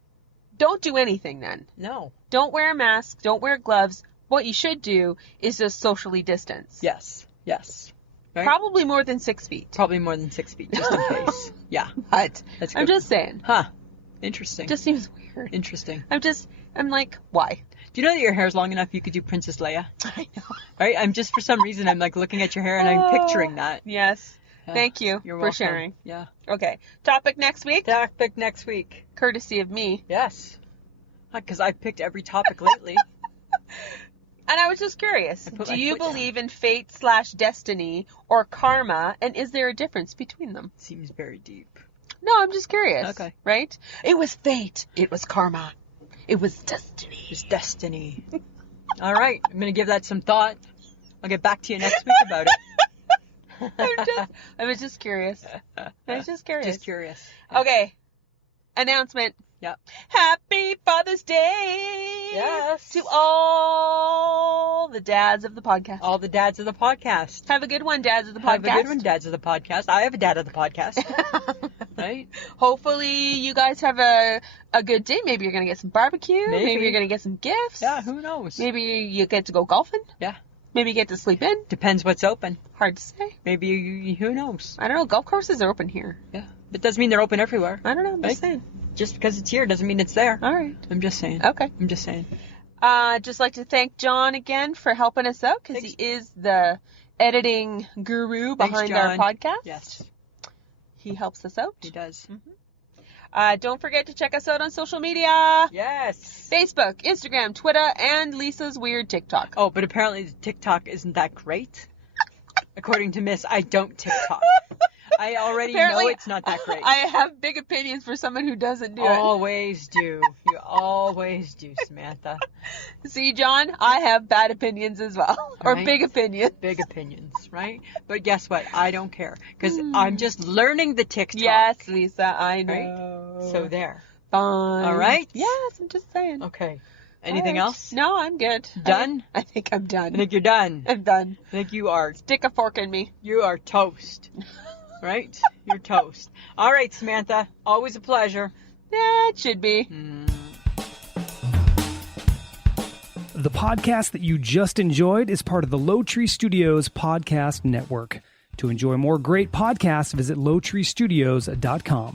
Don't do anything then. No. Don't wear a mask. Don't wear gloves. What you should do is just socially distance. Yes. Right? Probably more than 6 feet. Probably more than 6 feet, just in case. Yeah. But that's good. I'm just saying. Huh. Interesting. Just seems weird. Interesting. I'm like, why? Do you know that your hair's long enough you could do Princess Leia? I know. Right? I'm just, for some reason, I'm like looking at your hair and I'm picturing that. Yes. Thank you for sharing. Yeah. Okay. Topic next week? Courtesy of me. Yes. Because I've picked every topic lately. And I was just curious. Do you believe in fate/destiny or karma? And is there a difference between them? Seems very deep. No, I'm just curious. Okay. Right? It was fate. It was karma. It was destiny. It was destiny. All right. I'm going to give that some thought. I'll get back to you next week about it. I was just curious. Just curious. Okay. Announcement. Yep. Happy Father's Day. Yes. To all the dads of the podcast. All the dads of the podcast. Have a good one, dads of the podcast. Have a good one, dads of the podcast. I have a dad of the podcast. Right? Hopefully you guys have a good day. Maybe you're going to get some barbecue. Maybe you're going to get some gifts. Yeah, who knows? Maybe you get to go golfing. Yeah. Maybe you get to sleep in. Depends what's open. Hard to say. Maybe, who knows? I don't know. Golf courses are open here. Yeah. But it doesn't mean they're open everywhere. I don't know. I'm just saying. Just because it's here doesn't mean it's there. All right. I'm just saying. Okay. I'm just saying. Just like to thank John again for helping us out because he is the editing guru behind our podcast. Yes. He helps us out. He does. Mm-hmm. Don't forget to check us out on social media. Yes. Facebook, Instagram, Twitter, and Lisa's weird TikTok. Oh, but apparently TikTok isn't that great. According to Miss, I don't TikTok. I already know it's not that great. I have big opinions for someone who doesn't do Always do. You always do, Samantha. See, John, I have bad opinions as well. Or big opinions. Big opinions, right? But guess what? I don't care. Because I'm just learning the TikTok. Yes, Lisa, I know. Right? So there. fine. All right? Yes, I'm just saying. Okay. Anything else? No, I'm good. Done? I think I'm done. I think you're done. I'm done. I think you are. Stick a fork in me. You are toast. Right? You're toast. All right, Samantha. Always a pleasure. Yeah, it should be. The podcast that you just enjoyed is part of the Low Tree Studios podcast network. To enjoy more great podcasts, visit lowtreestudios.com.